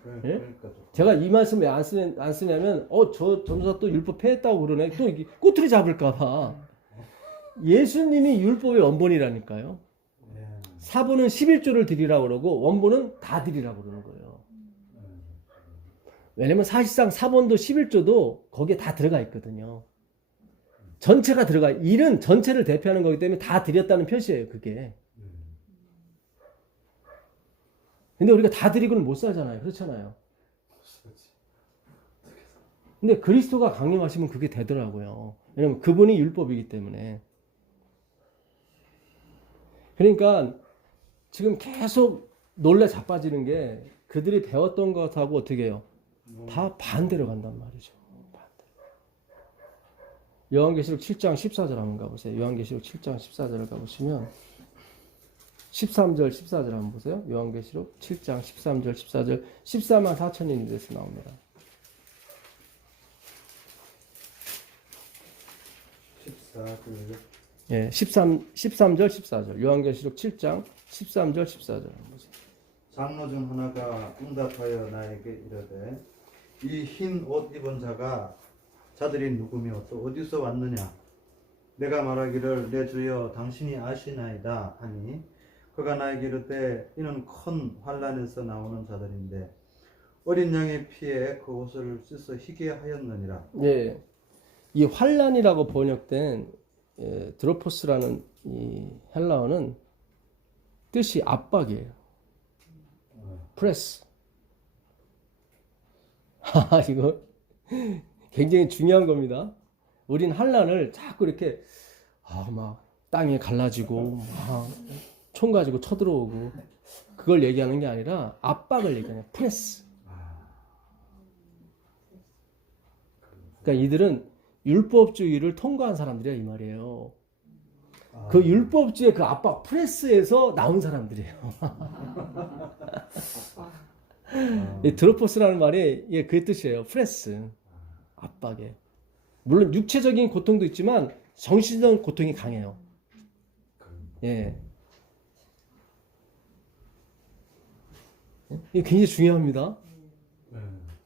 예? 그러니까 좀. 제가 이 말씀 왜 안 쓰냐면 저 전도사 또 율법 폐했다고 그러네. 또 이게 꼬투리 잡을까 봐. 예수님이 율법의 원본이라니까요. 예. 사본은 11조를 드리라고 그러고 원본은 다 드리라고 그러는 거예요. 왜냐면 사실상 사본도 11조도 거기에 다 들어가 있거든요. 전체가 들어가. 일은 전체를 대표하는 거기 때문에 다 드렸다는 표시예요. 그게. 근데 우리가 다 드리고는 못 살잖아요. 그렇잖아요. 근데 그리스도가 강림하시면 그게 되더라고요. 왜냐면 그분이 율법이기 때문에. 그러니까 지금 계속 놀래 자빠지는 게 그들이 배웠던 것하고 어떻게 해요? 다 반대로 간단 말이죠. 반대로. 요한계시록 7장 14절 한번 가보세요. 요한계시록 7장 14절을 가보시면 13절 14절 한번 보세요. 요한계시록 7장 13절 14절 14만 4천인이 돼서 나옵니다. 14절. 예, 13절 14절 요한계시록 7장 13절 14절 한번 보세요. 장로 중 하나가 응답하여 나에게 이르되 이 흰 옷 입은 자들이 누구며 또 어디서 왔느냐? 내가 말하기를 내 주여 당신이 아시나이다 하니 그가 나에게 이르되 이는 큰 환란에서 나오는 자들인데 어린 양의 피에 그 옷을 씻어 희게 하였느니라. 예, 이 환란이라고 번역된 드로포스라는 이 헬라어는 뜻이 압박이에요. 프레스. 이거 굉장히 중요한 겁니다. 우린 환란을 자꾸 이렇게 막 땅에 갈라지고 총 가지고 쳐들어오고 그걸 얘기하는 게 아니라 압박을 얘기하는 프레스. 그러니까 이들은 율법주의를 통과한 사람들이야 이 말이에요. 그 율법주의 그 압박 프레스에서 나온 사람들이에요. 이 드로포스라는 말이 그 뜻이에요. 프레스. 압박에. 물론 육체적인 고통도 있지만 정신적인 고통이 강해요. 예. 이게 굉장히 중요합니다.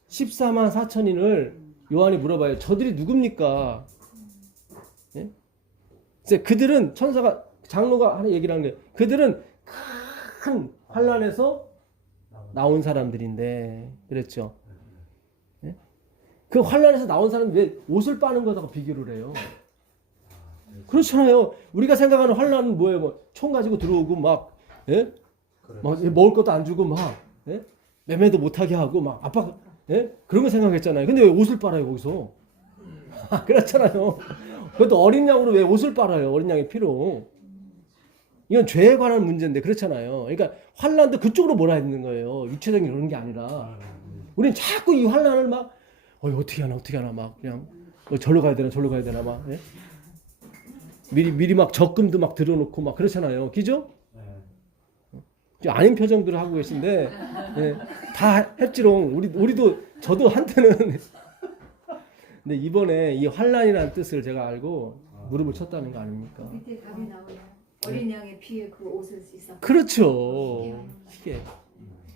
14만 4천인을 요한이 물어봐요. 저들이 누굽니까? 예? 그들은 천사가 장로가 하는 얘기를 하는 거예요. 그들은 큰 환란에서 나온 사람들인데 그랬죠. 예? 그 환란에서 나온 사람이 왜 옷을 빠는 거다가 비교를 해요? 그렇잖아요. 우리가 생각하는 환란은 뭐예요? 뭐 총 가지고 들어오고 막, 예? 막 먹을 것도 안 주고 막, 예? 매매도 못하게 하고 막 압박, 예? 그런 거 생각했잖아요. 근데 왜 옷을 빨아요 거기서? 그렇잖아요. 그것도 어린 양으로 왜 옷을 빨아요? 어린 양의 피로. 이건 죄에 관한 문제인데 그렇잖아요. 그러니까 환란도 그쪽으로 몰아있는 거예요. 육체적인 그런 게 아니라. 우리는 자꾸 이 환란을 막 어떻게 하나 막 그냥 절로 가야 되나 막, 예? 미리 막 적금도 막 들어놓고 막 그렇잖아요. 그죠? 아닌 표정들을 하고 계신데, 예, 다 했지롱. 우리도 저도 한때는 근데 이번에 이 환란이라는 뜻을 제가 알고 무릎을 쳤다는 거 아닙니까? 밑에 답이 나오네요. 어린 양의 피에 그 옷을 씻어. 그렇죠. 이게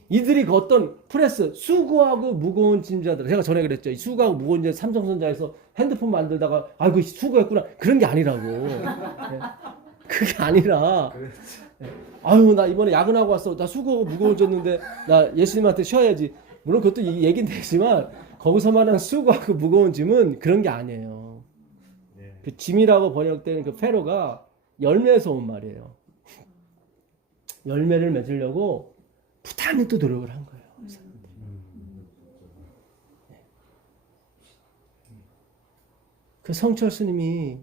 이들이 그 어떤 프레스 수고하고 무거운 짐자들, 제가 전에 그랬죠. 이 수고하고 무거운 짐 삼성전자에서 핸드폰 만들다가 아이고 수고했구나 그런 게 아니라고. 예. 그게 아니라 아유 나 이번에 야근하고 왔어. 나 수고하고 무거워졌는데 나 예수님한테 쉬어야지. 물론 그것도 이 얘기는 되지만 거기서 말하는 수고하고 무거운 짐은 그런 게 아니에요. 그 짐이라고 번역되는 그 페로가 열매에서 온 말이에요. 열매를 맺으려고 부단히 또 노력을 한 거예요. 그 성철 스님이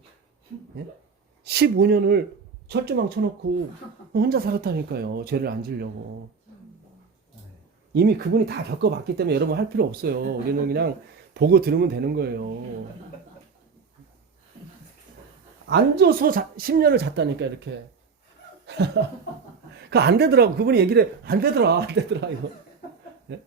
15년을 철조망 쳐놓고 혼자 살았다니까요. 죄를 안 지려고. 이미 그분이 다 겪어봤기 때문에 여러분 할 필요 없어요. 우리는 그냥 보고 들으면 되는 거예요. 앉아서 10년을 잤다니까 이렇게. 그 안 되더라고. 그분이 얘기를 해. 안 되더라 이거. 네?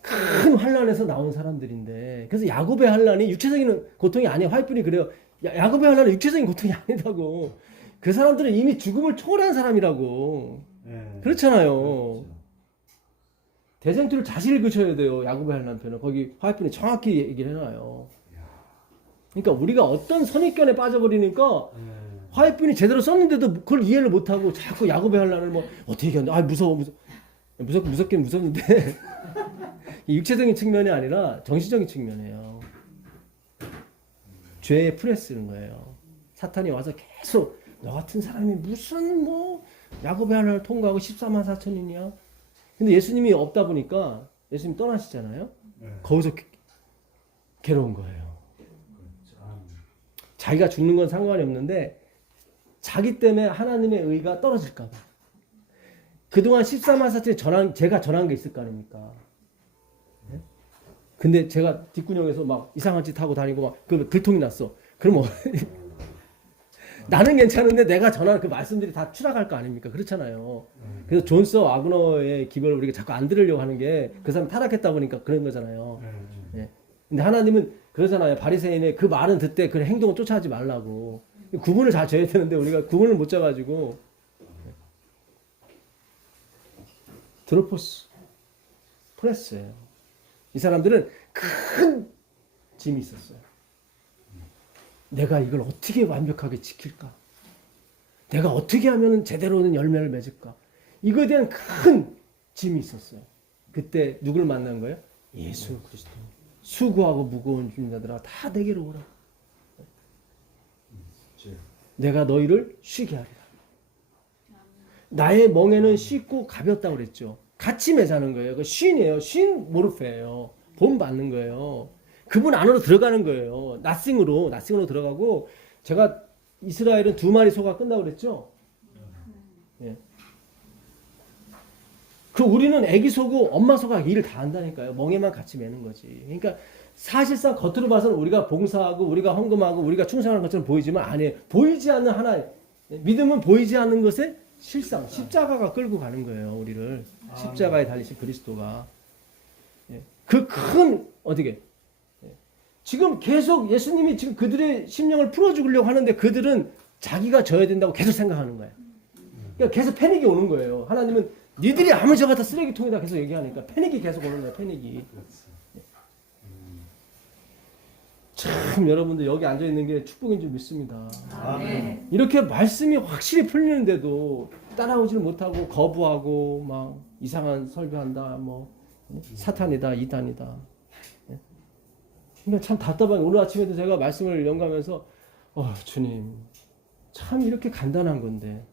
큰 환란에서 나온 사람들인데 그래서 야곱의 환란이 육체적인 고통이 아니에요. 화이트분이 그래요. 야곱의 환란은 육체적인 고통이 아니다고. 그 사람들은 이미 죽음을 초월한 사람이라고. 그렇잖아요. 대쟁투를 다시 읽으셔야 돼요. 야곱의 환란 편은. 거기 화이트분이 정확히 얘기를 해놔요. 그러니까 우리가 어떤 선입견에 빠져버리니까 화이트분이 제대로 썼는데도 그걸 이해를 못하고 자꾸 야곱의 환란을 뭐 어떻게 얘기하는데 무섭긴 무섭는데 육체적인 측면이 아니라 정신적인 측면이에요. 죄의 프레스는 거예요. 사탄이 와서 계속 너 같은 사람이 무슨 뭐 야곱의 환란을 통과하고 14만 4천이냐. 근데 예수님이 없다 보니까 예수님 떠나시잖아요. 거기서 괴로운 거예요. 자기가 죽는 건 상관이 없는데 자기 때문에 하나님의 의가 떨어질까 봐. 그동안 14만 4천이 제가 전한 게 있을 거 아닙니까? 네? 근데 제가 뒷구녕에서 막 이상한 짓 하고 다니고 막 그 들통이 났어. 그럼 나는 괜찮은데 내가 전한 그 말씀들이 다 추락할 거 아닙니까? 그렇잖아요. 그래서 존스 와그너의 기별을 우리가 자꾸 안 들으려고 하는 게 그 사람 타락했다 보니까 그런 거잖아요. 네. 근데 하나님은 그러잖아요. 바리새인의 그 말은 듣되 그 행동을 쫓아하지 말라고. 구분을 잘 져야 되는데 우리가 구분을 못 져가지고 드로포스 프레스예요. 이 사람들은 큰 짐이 있었어요. 내가 이걸 어떻게 완벽하게 지킬까? 내가 어떻게 하면 제대로는 열매를 맺을까? 이거에 대한 큰 짐이 있었어요. 그때 누굴 만난 거예요? 예수 그리스도. 수고하고 무거운 짐자들아 다 내게로 오라. 내가 너희를 쉬게 하리라. 나의 멍에는 쉽고 가볍다고 그랬죠. 같이 매자는 거예요. 그 쉰이에요. 쉰 모르페예요. 본 받는 거예요. 그분 안으로 들어가는 거예요. 나싱으로 들어가고 제가 이스라엘은 2마리 소가 끝나고 그랬죠. 예. 그 우리는 애기 소고 엄마 소가 일을 다 한다니까요. 멍에만 같이 매는 거지. 그러니까 사실상 겉으로 봐서는 우리가 봉사하고 우리가 헌금하고 우리가 충성하는 것처럼 보이지만 아니에요. 보이지 않는 하나님. 믿음은 보이지 않는 것의 실상. 십자가가 끌고 가는 거예요. 우리를. 십자가에 달리신 그리스도가. 그 큰 어떻게 지금 계속 예수님이 지금 그들의 심령을 풀어 죽으려고 하는데 그들은 자기가 져야 된다고 계속 생각하는 거예요. 그러니까 계속 패닉이 오는 거예요. 하나님은 니들이 아무리 저같아 쓰레기통이다 계속 얘기하니까 패닉이 계속 오는 거예요. 패닉이. 참 여러분들 여기 앉아 있는 게 축복인 줄 믿습니다. 네. 이렇게 말씀이 확실히 풀리는데도 따라오지를 못하고 거부하고 막 이상한 설교한다 뭐 사탄이다 이단이다. 그러니까 참 답답한, 오늘 아침에도 제가 말씀을 연구하면서 주님 참 이렇게 간단한 건데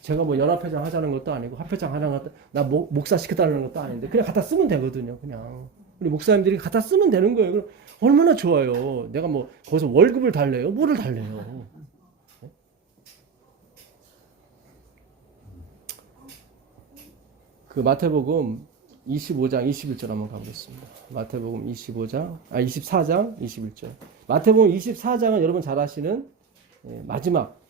제가 뭐 연합회장 하자는 것도 아니고 합회장 하자는 것도, 나 목사 시켜달라는 것도 아닌데 그냥 갖다 쓰면 되거든요. 그냥 우리 목사님들이 갖다 쓰면 되는 거예요. 그럼 얼마나 좋아요. 내가 뭐 거기서 월급을 달래요? 뭐를 달래요? 그 마태복음 25장 21절 한번 가보겠습니다. 마태복음 24장 21절. 마태복음 24장은 여러분 잘 아시는 마지막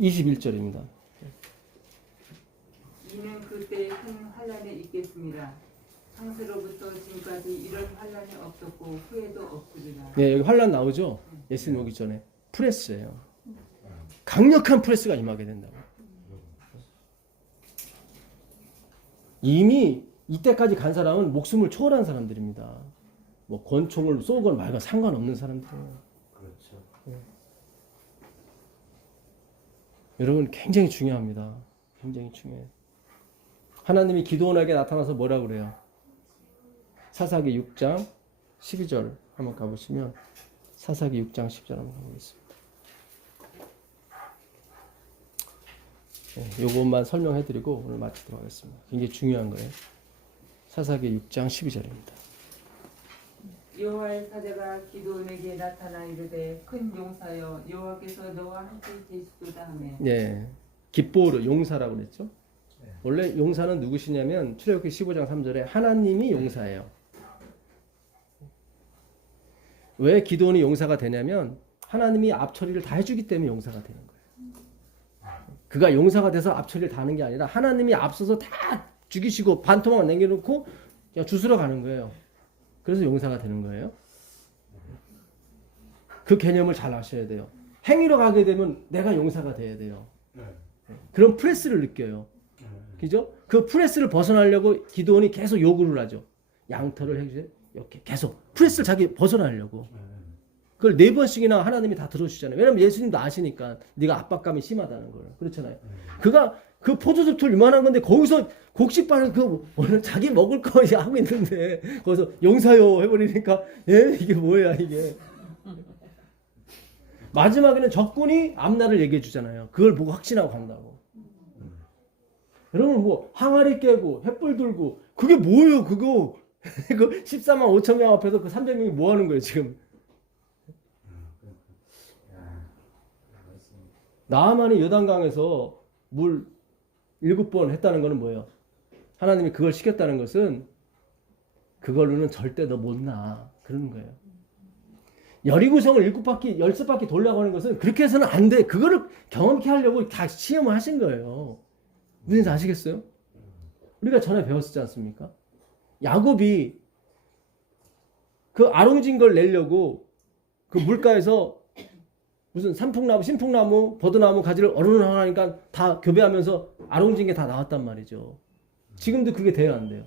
21절입니다. 이는 그때 큰 환란에 있겠습니다. 창세로부터 지금까지 이런 환란이 없었고 후에도 없으리라. 네, 여기 환란 나오죠? 예수님 오기 전에. 프레스예요. 강력한 프레스가 임하게 된다고. 이미 이때까지 간 사람은 목숨을 초월한 사람들입니다. 뭐 권총을 쏘건 말건 상관없는 사람들이에요. 그렇죠. 여러분 굉장히 중요합니다. 굉장히 중요해요. 하나님이 기드온에게 나타나서 뭐라고 그래요? 사사기 6장 12절 한번 가보시면 사사기 6장 10절 한번 가보겠습니다. 요것만 설명해드리고 오늘 마치도록 하겠습니다. 굉장히 중요한 거예요. 사사기 6장 12절입니다. 여호와의 사자가 기드온에게 나타나 이르되 큰 용사여 여호와께서 너와 함께 계시도다 하매. 네, 깃보르 용사라고 그랬죠. 원래 용사는 누구시냐면 출애굽기 15장 3절에 하나님이 용사예요. 왜 기드온이 용사가 되냐면 하나님이 앞처리를 다 해주기 때문에 용사가 되는 거예요. 그가 용사가 돼서 앞처리를 다 하는 게 아니라 하나님이 앞서서 다 죽이시고 반토막 남겨놓고 그냥 주스러 가는 거예요. 그래서 용사가 되는 거예요. 그 개념을 잘 아셔야 돼요. 행위로 가게 되면 내가 용사가 돼야 돼요. 그런 프레스를 느껴요. 그죠? 그 프레스를 벗어나려고 기드온이 계속 요구를 하죠. 양털을 해주세요. 이렇게 계속 프레스를 자기 벗어나려고. 그걸 4번씩이나 하나님이 다 들어주시잖아요. 왜냐면 예수님도 아시니까 네가 압박감이 심하다는 걸. 그렇잖아요. 그가 그 포도즙틀 이만한 건데 거기서 곡식반을 오늘 자기 먹을 거 하고 있는데 거기서 용사요 해버리니까 이게 뭐야 이게. 마지막에는 적군이 앞날을 얘기해 주잖아요. 그걸 보고 확신하고 간다고. 여러분 뭐 항아리 깨고 횃불 들고 그게 뭐예요 그거. 그 14만 5천 명 앞에서 그 300명이 뭐 하는 거예요 지금. 나아만이 요단강에서 물 7번 했다는 것은 뭐예요? 하나님이 그걸 시켰다는 것은 그걸로는 절대 너 못 나. 그러는 거예요. 여리고성을 7바퀴, 10바퀴 돌려고 하는 것은 그렇게 해서는 안 돼. 그거를 경험케 하려고 다 시험을 하신 거예요. 무슨 아시겠어요? 우리가 전에 배웠었지 않습니까? 야곱이 그 아롱진 걸 내려고 그 물가에서 무슨 산풍나무, 신풍나무, 버드나무 가지를 어른하니까 다 교배하면서 아롱진 게 다 나왔단 말이죠. 지금도 그게 돼요, 안 돼요?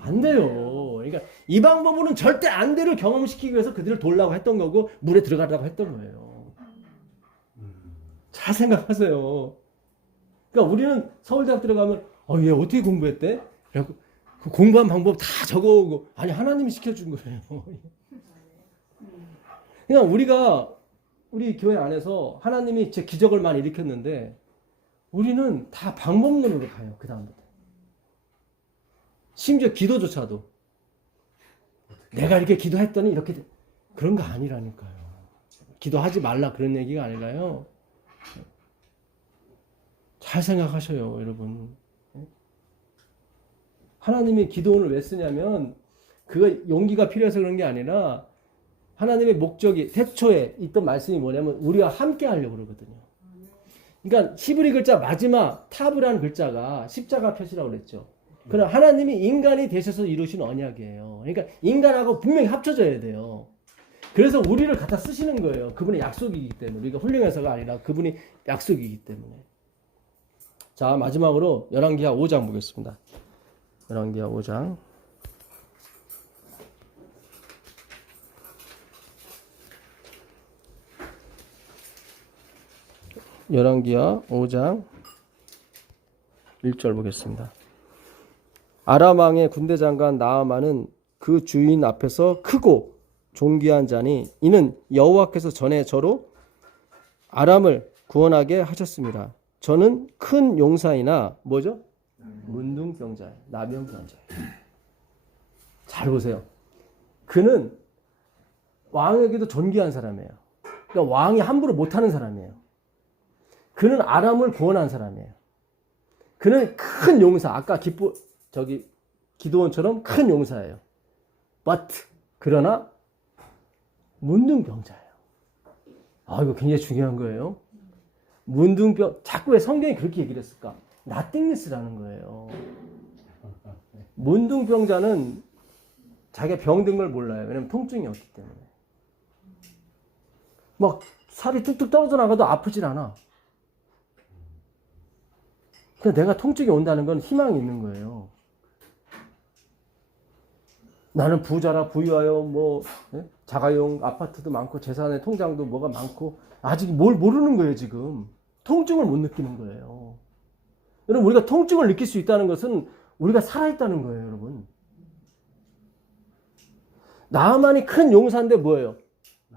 안 돼요. 그러니까 이 방법으로는 절대 안 돼를 경험시키기 위해서 그들을 돌라고 했던 거고 물에 들어가라고 했던 거예요. 잘 생각하세요. 그러니까 우리는 서울대학 들어가면 얘 어떻게 공부했대? 그 공부한 방법 다 적어오고 아니 하나님이 시켜준 거예요. 그러니까 우리 교회 안에서 하나님이 제 기적을 많이 일으켰는데 우리는 다 방법론으로 가요. 그 다음부터. 심지어 기도조차도 내가 이렇게 기도했더니 이렇게 그런 거 아니라니까요. 기도하지 말라 그런 얘기가 아니라요. 잘 생각하셔요, 여러분. 하나님이 기도원을 왜 쓰냐면 그거 용기가 필요해서 그런 게 아니라 하나님의 목적이 태초에 있던 말씀이 뭐냐면 우리와 함께 하려고 그러거든요. 그러니까 히브리 글자 마지막 타브라는 글자가 십자가 표시라고 그랬죠. 그러나 하나님이 인간이 되셔서 이루신 언약이에요. 그러니까 인간하고 분명히 합쳐져야 돼요. 그래서 우리를 갖다 쓰시는 거예요. 그분의 약속이기 때문에. 우리가 훌륭해서가 아니라 그분이 약속이기 때문에. 자, 마지막으로 열왕기하 5장 보겠습니다. 열왕기하 5장. 열왕기하 5장 1절 보겠습니다. 아람 왕의 군대 장관 나아만은 그 주인 앞에서 크고 존귀한 자니 이는 여호와께서 전에 저로 아람을 구원하게 하셨습니다. 저는 큰 용사이나 뭐죠? 문둥병자예요. 나병병자예요. 잘 보세요. 그는 왕에게도 존귀한 사람이에요. 그러니까 왕이 함부로 못하는 사람이에요. 그는 아람을 구원한 사람이에요. 그는 큰 용사, 아까 기드온처럼 큰 용사예요. But 그러나 문둥병자예요. 이거 굉장히 중요한 거예요. 자꾸 왜 성경이 그렇게 얘기를 했을까? nothingness라는 거예요. 문둥병자는 자기가 병든 걸 몰라요. 왜냐면 통증이 없기 때문에. 막 살이 뚝뚝 떨어져 나가도 아프질 않아. 그러니까 내가 통증이 온다는 건 희망이 있는 거예요. 나는 부자라 부유하여 자가용 아파트도 많고 재산의 통장도 뭐가 많고 아직 뭘 모르는 거예요. 지금 통증을 못 느끼는 거예요. 여러분, 우리가 통증을 느낄 수 있다는 것은 우리가 살아있다는 거예요. 여러분, 나만이 큰 용사인데 뭐예요?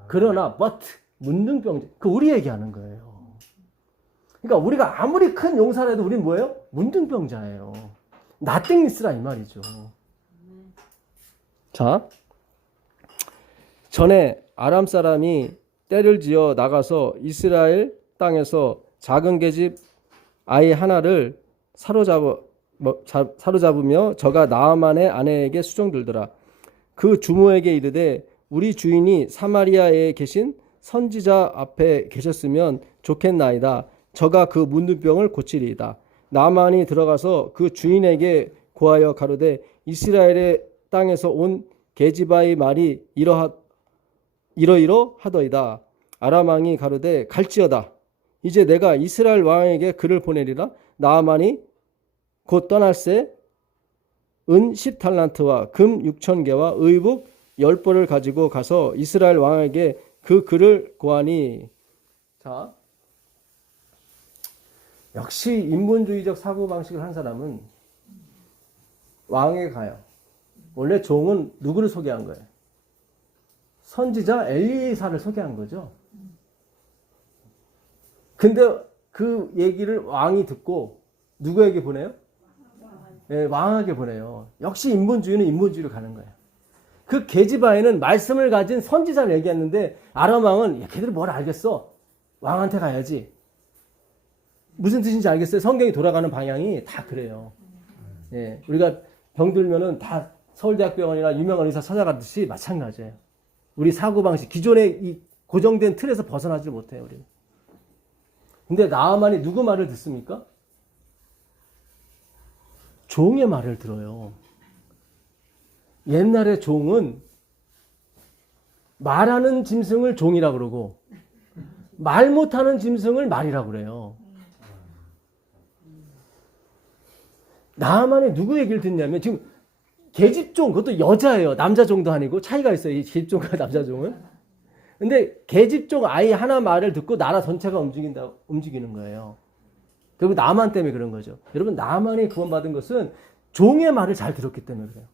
그러나 but 문둥병자, 그 우리 얘기하는 거예요. 그러니까 우리가 아무리 큰 용사라도 우리는 뭐예요? 문둥병자예요. nothingness라 이 말이죠. 자, 전에 아람 사람이 떼를 지어 나가서 이스라엘 땅에서 작은 계집 아이 하나를 사로잡으며 저가 나아만의 아내에게 수종들더라. 그 주모에게 이르되 우리 주인이 사마리아에 계신 선지자 앞에 계셨으면 좋겠나이다. 저가 그 문둥병을 고치리이다. 나아만이 들어가서 그 주인에게 고하여 가로되 이스라엘의 땅에서 온 게지바의 말이 이러이러 하더이다. 아람 왕이 가로되 갈지어다. 이제 내가 이스라엘 왕에게 글을 보내리라. 나아만이 곧 떠날새 은 10탈란트와 금 6,000개와 의복 10벌을 가지고 가서 이스라엘 왕에게 그 글을 고하니. 자, 역시 인본주의적 사고방식을 한 사람은 왕에게 가요. 원래 종은 누구를 소개한 거예요? 선지자 엘리사를 소개한 거죠. 근데 그 얘기를 왕이 듣고 누구에게 보내요? 네, 왕에게 보내요. 역시 인본주의는 인본주의로 가는 거예요. 그 게지바에는 말씀을 가진 선지자를 얘기했는데 아람 왕은 걔들이 뭘 알겠어? 왕한테 가야지. 무슨 뜻인지 알겠어요? 성경이 돌아가는 방향이 다 그래요. 예, 우리가 병들면은 다 서울대학병원이나 유명한 의사 찾아가듯이 마찬가지예요. 우리 사고방식, 기존의 이 고정된 틀에서 벗어나지 못해요, 우리. 근데 나아만이 누구 말을 듣습니까? 종의 말을 들어요. 옛날에 종은 말하는 짐승을 종이라고 그러고 말 못하는 짐승을 말이라고 그래요. 나아만이 누구 얘기를 듣냐면 지금 계집종, 그것도 여자예요. 남자종도 아니고 차이가 있어요. 이 계집종과 남자종은. 근데 계집종 아이 하나 말을 듣고 나라 전체가 움직이는 거예요. 결국 나만 때문에 그런 거죠. 여러분, 나만이 구원받은 것은 종의 말을 잘 들었기 때문에 그래요.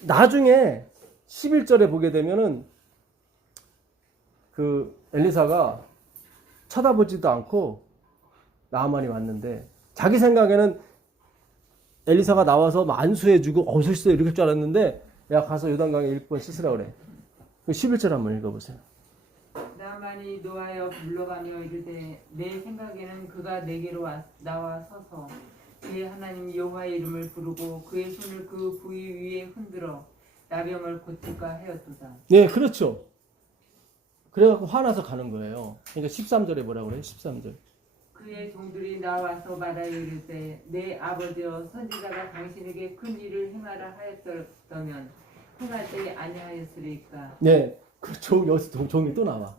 나중에 11절에 보게 되면은 그 엘리사가 쳐다보지도 않고 나아만이 왔는데 자기 생각에는 엘리사가 나와서 안수해주고 어서있어 이렇게 할 줄 알았는데 야 가서 요단강에 1번 씻으라 그래. 11절 한번 읽어보세요. 나만이 노하여 물러가며 이르되 내 생각에는 그가 내게로 나와 서서 그의 하나님 여호와의 이름을 부르고 그의 손을 그 부위 위에 흔들어 나병을 고칠까 하였도다. 네, 그렇죠. 그래갖고 화나서 가는 거예요. 그러니까 13절에 뭐라고 그래요? 13절. 그의 종들이 나와서 말하여 이르되 내 아버지여 선지자가 당신에게 큰 일을 행하라 하였더면 행할 때 아니하였으리까. 네, 그렇죠. 여기서 종이 또 나와.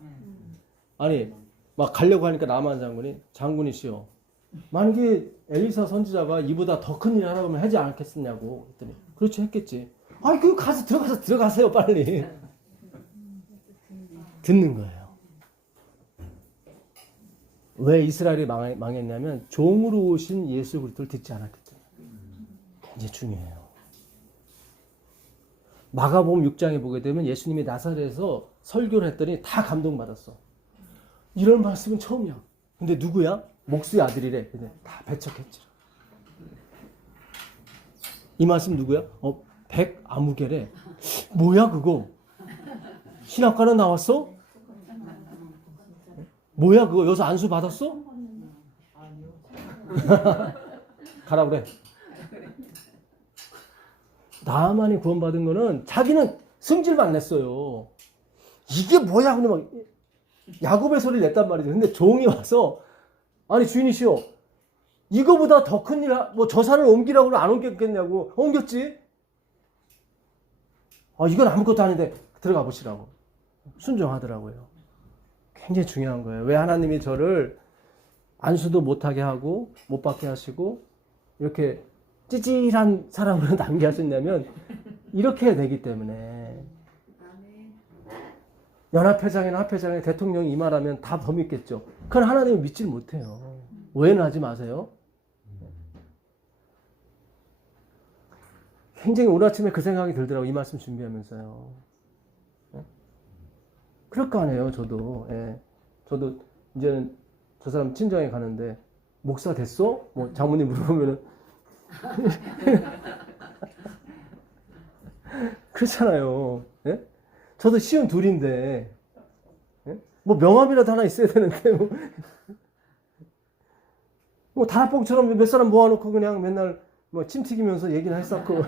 아니, 막 가려고 하니까 나만 장군이시여. 만약에 엘리사 선지자가 이보다 더 큰 일을 하라고 하면 하지 않겠느냐고. 그랬더니 그렇지 했겠지. 아니, 그 들어가세요 빨리. 듣는 거예요. 왜 이스라엘이 망했냐면 종으로 오신 예수 그리스도를 듣지 않았기 때문에. 굉장히 중요해요. 마가복음 6장에 보게 되면 예수님이 나사렛에서 설교를 했더니 다 감동받았어. 이런 말씀은 처음이야. 근데 누구야? 목수의 아들이래. 근데 다 배척했지. 이 말씀 누구야? 백아무개래. 뭐야 그거? 신학과는 나왔어? 뭐야 그거? 여기서 안수 받았어? 가라 그래. 나만이 구원받은 거는 자기는 승질만 냈어요. 이게 뭐야? 근데 막 야곱의 소리를 냈단 말이죠. 근데 종이 와서 아니 주인이시여 이거보다 더 큰 일, 뭐 저 산을 옮기라고 안 옮겼겠냐고. 옮겼지? 이건 아무것도 아닌데 들어가 보시라고. 순종하더라고요. 굉장히 중요한 거예요. 왜 하나님이 저를 안수도 못하게 하고 못 받게 하시고 이렇게 찌질한 사람으로 남게 하셨냐면 이렇게 되기 때문에. 연합회장이나 합회장에 대통령이 이 말하면 다 더 믿겠죠. 그건 하나님을 믿지 못해요. 오해는 하지 마세요. 굉장히 오늘 아침에 그 생각이 들더라고요. 이 말씀 준비하면서요. 그럴 거 아니에요. 저도. 예. 저도 이제는 저 사람 친정에 가는데 목사 됐어? 뭐 장모님 물어보면은 그렇잖아요. 예? 저도 시험 둘인데 예? 뭐 명함이라도 하나 있어야 되는데 뭐 다락봉처럼 몇 사람 모아놓고 그냥 맨날 뭐 침 튀기면서 얘기는 했었고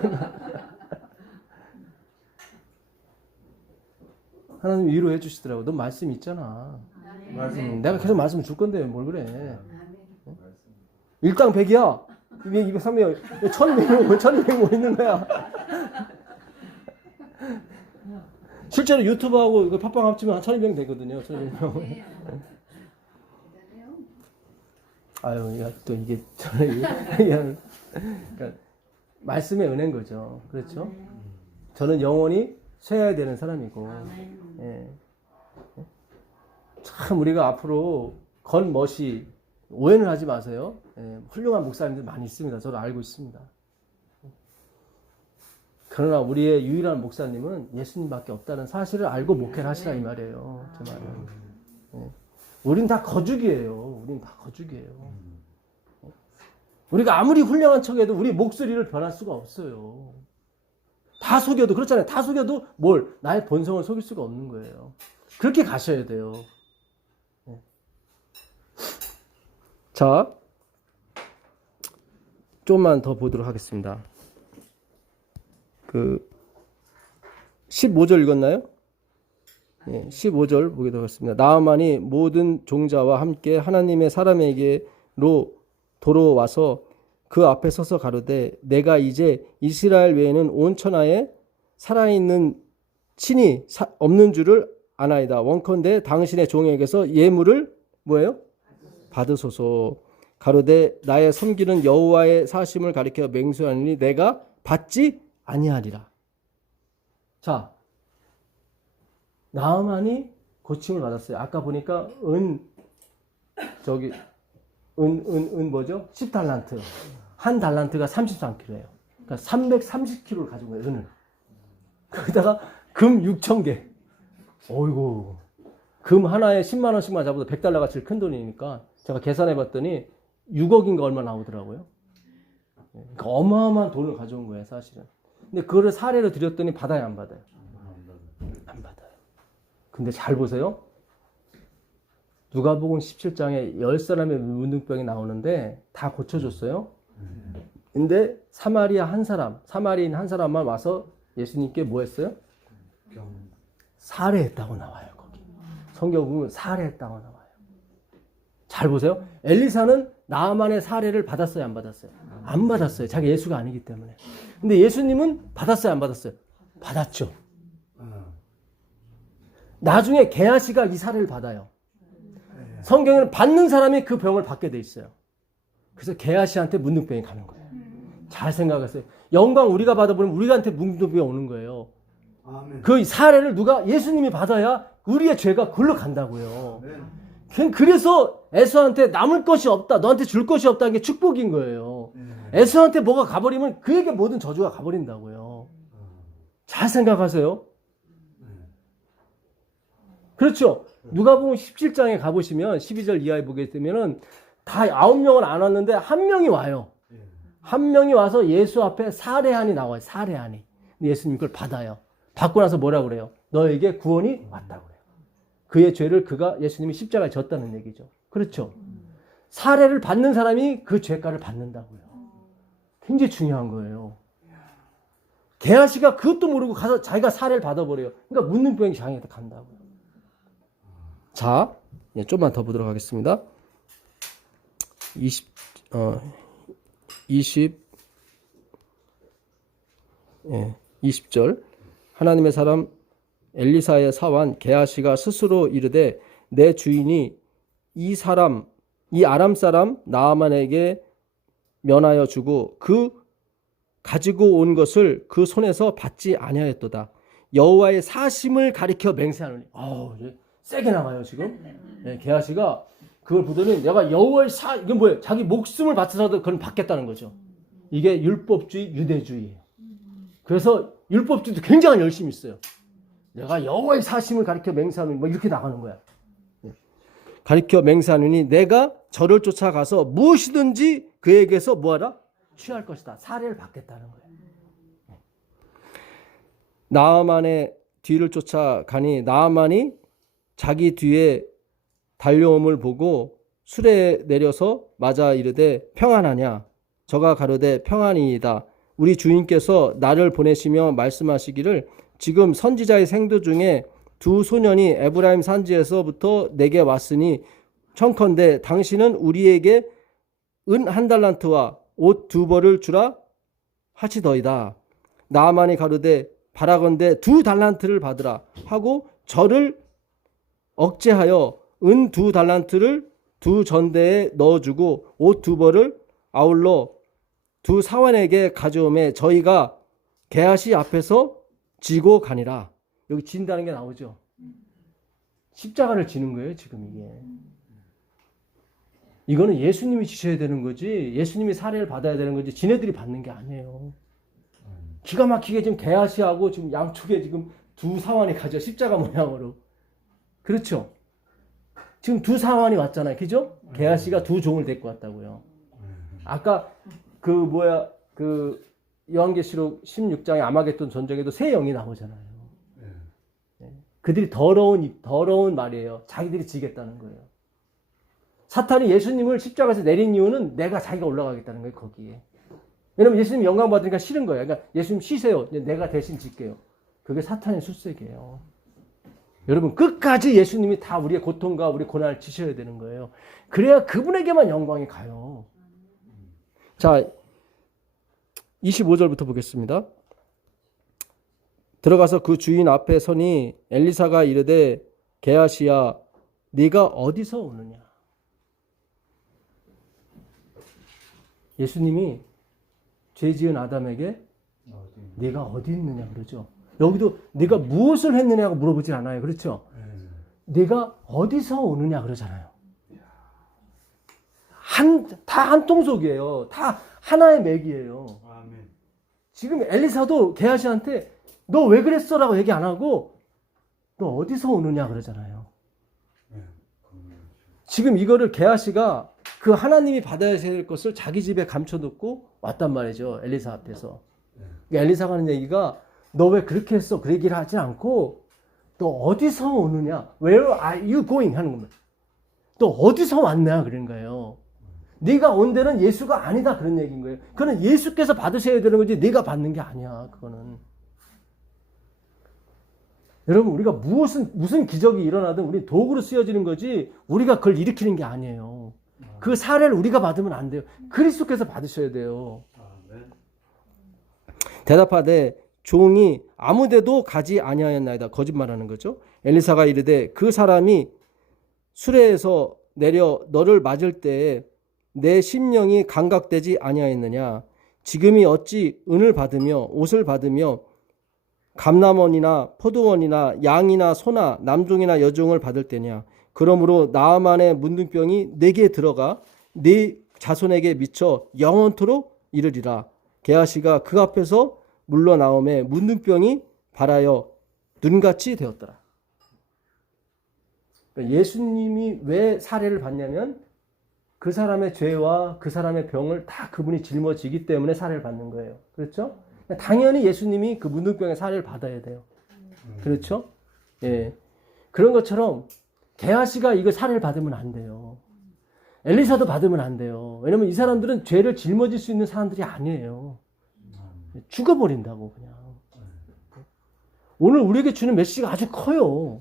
하나님 위로해 주시더라고. 너 말씀 있잖아. 내가 계속 말씀 줄 건데 뭘 그래. 일당백이야. 200, 200, 300, 1200 뭐 있는 거야. 실제로 유튜브하고 팟빵 합치면 한 1200명 되거든요. 1200명. 아유, 야, 또 이게, 그러니까 말씀의 은혜인 거죠. 그렇죠? 저는 영원히 쇠해야 되는 사람이고, 예. 참 우리가 앞으로 겉멋이 오해는 하지 마세요. 예, 훌륭한 목사님들 많이 있습니다. 저도 알고 있습니다. 그러나 우리의 유일한 목사님은 예수님밖에 없다는 사실을 알고 목회를 하시라 이 말이에요. 제 말은. 예. 우린 다 거죽이에요. 우린 다 거죽이에요. 우리가 아무리 훌륭한 척해도 우리 목소리를 변할 수가 없어요. 다 속여도 그렇잖아요. 다 속여도 뭘? 나의 본성을 속일 수가 없는 거예요. 그렇게 가셔야 돼요. 예. 자, 좀만 더 보도록 하겠습니다. 15절 읽었나요? 예, 15절 보도록 하겠습니다. 나아만이 모든 종자와 함께 하나님의 사람에게로 돌아와서 그 앞에 서서 가로되 내가 이제 이스라엘 외에는 온 천하에 살아있는 친이 없는 줄을 아나이다. 원컨대 당신의 종에게서 예물을 뭐예요? 받으소서. 가로되 나의 섬기는 여호와의 사심을 가리켜 맹세하니 내가 받지 아니하리라. 자, 나아만이 고침을 받았어요. 아까 보니까 뭐죠? 10달란트. 한 달란트가 33kg예요. 그러니까 330kg를 가진 거예요, 은을. 거기다가 금 6,000개. 어이구. 금 하나에 10만 원씩만 잡아도 100달러가 제일 큰 돈이니까 제가 계산해 봤더니 6억인가 얼마 나오더라고요. 그러니까 어마어마한 돈을 가져온 거예요, 사실은. 근데 그거를 사례로 드렸더니 받아요, 안 받아요? 안 받아요. 근데 잘 보세요. 누가복음 17장에 10사람의 문둥병이 나오는데 다 고쳐줬어요. 근데 사마리인 한 사람만 와서 예수님께 뭐 했어요? 살해했다고 나와요, 거기. 성경 보면 살해했다고 나와요. 잘 보세요. 엘리사는 나아만의 살해를 받았어요, 안 받았어요? 안 받았어요. 자기 예수가 아니기 때문에. 근데 예수님은 받았어요, 안 받았어요? 받았죠. 나중에 게하시가 이 살해를 받아요. 성경에는 받는 사람이 그 병을 받게 돼 있어요. 그래서 게하시한테 문둥병이 가는 거예요. 잘 생각하세요. 영광 우리가 받아보면 우리한테 문둥병이 오는 거예요. 아멘. 그 사례를 예수님이 받아야 우리의 죄가 그걸로 간다고요. 그래서 에서한테 남을 것이 없다, 너한테 줄 것이 없다는 게 축복인 거예요. 에서한테 뭐가 가버리면 그에게 모든 저주가 가버린다고요. 잘 생각하세요. 그렇죠. 누가복음 17장에 가보시면 12절 이하에 보게 되면은 다 9명은 안 왔는데 한 명이 와요. 한 명이 와서 예수 앞에 사례안이 나와요. 사례안이. 예수님 그걸 받아요. 받고 나서 뭐라 그래요? 너에게 구원이 왔다고 그래요. 그의 죄를 예수님이 십자가에 졌다는 얘기죠. 그렇죠. 사례를 받는 사람이 그 죄가를 받는다고요. 굉장히 중요한 거예요. 게하시가 그것도 모르고 가서 자기가 사례를 받아버려요. 그러니까 문둥병이 장애가 간다고요. 자, 좀만 더 보도록 하겠습니다. 20절. 하나님의 사람 엘리사의 사환 게하시가 스스로 이르되 내 주인이 이 아람 사람 나아만에게 면하여 주고 그 가지고 온 것을 그 손에서 받지 아니하였도다. 여호와의 사심을 가리켜 맹세하노니. 세게 나가요 지금. 게하시가 그걸 보더니 내가 여호와의 이게 뭐예요? 자기 목숨을 바쳐서도 그건 받겠다는 거죠. 이게 율법주의, 유대주의예요. 그래서 율법주의도 굉장히 열심히 있어요. 내가 여호와의 사심을 가리켜 맹세하노니 뭐 이렇게 나가는 거야. 가리켜 맹세하노니 내가 저를 쫓아가서 무엇이든지 그에게서 뭐하라? 취할 것이다. 사례를 받겠다는 거예요. 나아만의 뒤를 쫓아가니 나아만이 자기 뒤에 달려옴을 보고 수레에 내려서 맞아 이르되 평안하냐? 저가 가로되 평안이이다. 우리 주인께서 나를 보내시며 말씀하시기를 지금 선지자의 생도 중에 두 소년이 에브라임 산지에서부터 내게 왔으니 청컨대 당신은 우리에게 은 1달란트와 옷 2벌을 주라 하시더이다. 나아만이 가로되 바라건대 2달란트를 받으라 하고 저를 억제하여 은 2달란트를 두 전대에 넣어주고 옷 2벌을 아울러 두 사환에게 가져오매 저희가 게하시 앞에서 지고 가니라. 여기 진다는 게 나오죠. 십자가를 지는 거예요 지금 이게. 이거는 예수님이 지셔야 되는 거지 예수님이 사례를 받아야 되는 거지 지네들이 받는 게 아니에요. 기가 막히게 지금 게하시하고 지금 양쪽에 지금 두 사환이 가죠. 십자가 모양으로. 그렇죠. 지금 두 사환이 왔잖아요. 그죠? 게하시가 두 종을 데리고 왔다고요. 아까 요한계시록 16장의 아마겟돈 전쟁에도 세 영이 나오잖아요. 그들이 더러운 말이에요. 자기들이 지겠다는 거예요. 사탄이 예수님을 십자가에서 내린 이유는 자기가 올라가겠다는 거예요. 거기에. 왜냐면 예수님 영광 받으니까 싫은 거예요. 그러니까 예수님 쉬세요. 내가 대신 질게요. 그게 사탄의 술색이에요. 여러분 끝까지 예수님이 다 우리의 고통과 우리 고난을 지셔야 되는 거예요. 그래야 그분에게만 영광이 가요. 자, 25절부터 보겠습니다. 들어가서 그 주인 앞에 서니 엘리사가 이르되 게하시야 네가 어디서 오느냐. 예수님이 죄 지은 아담에게 네가 어디 있느냐 그러죠. 여기도 네가 무엇을 했느냐고 물어보지 않아요. 그렇죠? 네가 어디서 오느냐 그러잖아요. 다 한 통속이에요. 다 하나의 맥이에요. 지금 엘리사도 게하시한테 너 왜 그랬어? 라고 얘기 안 하고 너 어디서 오느냐 그러잖아요. 지금 이거를 게하시가 그 하나님이 받아야 될 것을 자기 집에 감춰놓고 왔단 말이죠. 엘리사 앞에서. 엘리사가 하는 얘기가 너 왜 그렇게 했어? 그 얘기를 하지 않고 너 어디서 오느냐? Where are you going? 하는 겁니다. 너 어디서 왔냐? 그런 거예요. 네가 온 데는 예수가 아니다. 그런 얘기인 거예요. 그거는 예수께서 받으셔야 되는 거지 네가 받는 게 아니야. 그거는. 여러분 우리가 무슨 기적이 일어나든 우리 도구로 쓰여지는 거지 우리가 그걸 일으키는 게 아니에요. 그 사례를 우리가 받으면 안 돼요. 그리스도께서 받으셔야 돼요. 대답하되 종이 아무데도 가지 아니하였나이다. 거짓말하는 거죠. 엘리사가 이르되 그 사람이 수레에서 내려 너를 맞을 때에 내 심령이 감각되지 아니하였느냐. 지금이 어찌 은을 받으며 옷을 받으며 감람원이나 포도원이나 양이나 소나 남종이나 여종을 받을 때냐. 그러므로 나아만의 문둥병이 내게 들어가 네 자손에게 미쳐 영원토록 이르리라. 게하시가 그 앞에서 물러나오매 문둥병이 발하여 눈같이 되었더라. 그러니까 예수님이 왜 사례를 받냐면 그 사람의 죄와 그 사람의 병을 다 그분이 짊어지기 때문에 사례를 받는 거예요. 그렇죠? 당연히 예수님이 그 문둥병의 사례를 받아야 돼요. 그렇죠? 예. 그런 것처럼 게하시가 이거 사례를 받으면 안 돼요. 엘리사도 받으면 안 돼요. 왜냐면 이 사람들은 죄를 짊어질 수 있는 사람들이 아니에요. 죽어버린다고 그냥. 오늘 우리에게 주는 메시지가 아주 커요.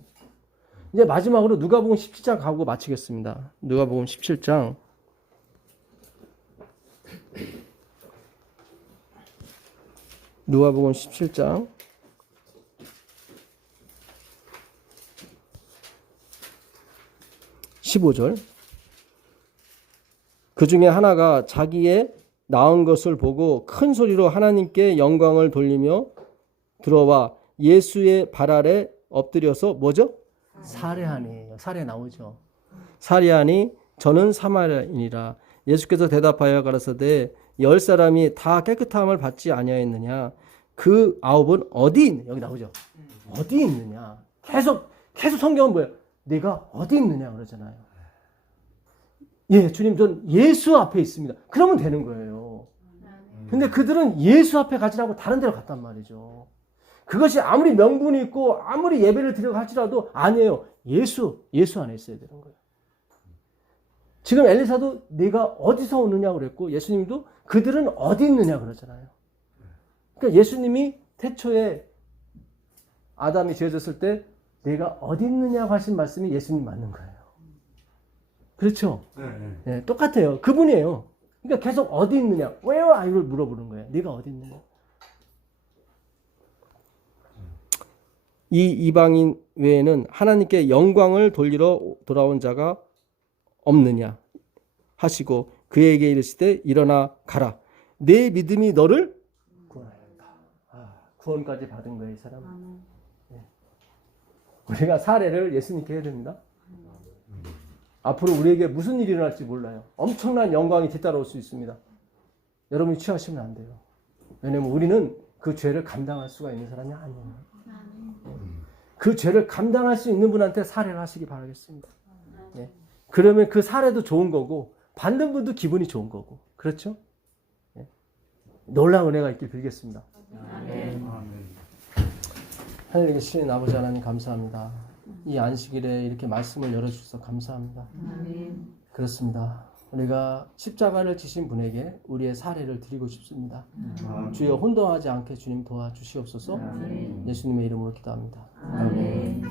이제 마지막으로 누가복음 17장 가고 마치겠습니다. 누가복음 17장. 누가복음 17장 15절. 그 중에 하나가 자기의 나은 것을 보고 큰 소리로 하나님께 영광을 돌리며 들어와 예수의 발 아래 엎드려서 뭐죠? 살해하니. 살해 나오죠. 살해하니 저는 사마리아인이라. 예수께서 대답하여 가라사대 10사람이 다 깨끗함을 받지 아니하였느냐? 그 9은 어디 있느냐? 여기 나오죠. 어디 있느냐? 계속 성경은 뭐예요? 네가 어디 있느냐 그러잖아요. 예, 주님 전 예수 앞에 있습니다. 그러면 되는 거예요. 근데 그들은 예수 앞에 가지라고 다른 데로 갔단 말이죠. 그것이 아무리 명분이 있고 아무리 예배를 드리고 할지라도 아니에요. 예수 안에 있어야 되는 거예요. 지금 엘리사도 네가 어디서 오느냐 그랬고 예수님도 그들은 어디 있느냐 그러잖아요. 그러니까 예수님이 태초에 아담이 지어졌을 때 네가 어디 있느냐고 하신 말씀이 예수님 맞는 거예요. 그렇죠? 네, 똑같아요. 그분이에요. 그러니까 계속 어디 있느냐, Where are you를 물어보는 거예요. 네가 어디 있느냐. 이 이방인 외에는 하나님께 영광을 돌리러 돌아온 자가 없느냐 하시고 그에게 이르시되 일어나 가라. 내 믿음이 너를 구원하였다. 구원까지 받은 거예요, 이 사람은. 네. 우리가 사례를 예수님께 해야 됩니다. 앞으로 우리에게 무슨 일이 일어날지 몰라요. 엄청난 영광이 뒤따라올 수 있습니다. 여러분이 취하시면 안 돼요. 왜냐면 우리는 그 죄를 감당할 수가 있는 사람이 아니에요. 그 죄를 감당할 수 있는 분한테 사례를 하시기 바라겠습니다. 네. 그러면 그 사례도 좋은 거고 받는 분도 기분이 좋은 거고 그렇죠? 네. 놀라운 은혜가 있길 빌겠습니다. 하늘에 계신 아버지 하나님 감사합니다. 이 안식일에 이렇게 말씀을 열어주셔서 감사합니다. 그렇습니다. 우리가 십자가를 지신 분에게 우리의 사례를 드리고 싶습니다. 주여 혼동하지 않게 주님 도와주시옵소서. 예수님의 이름으로 기도합니다. 아멘.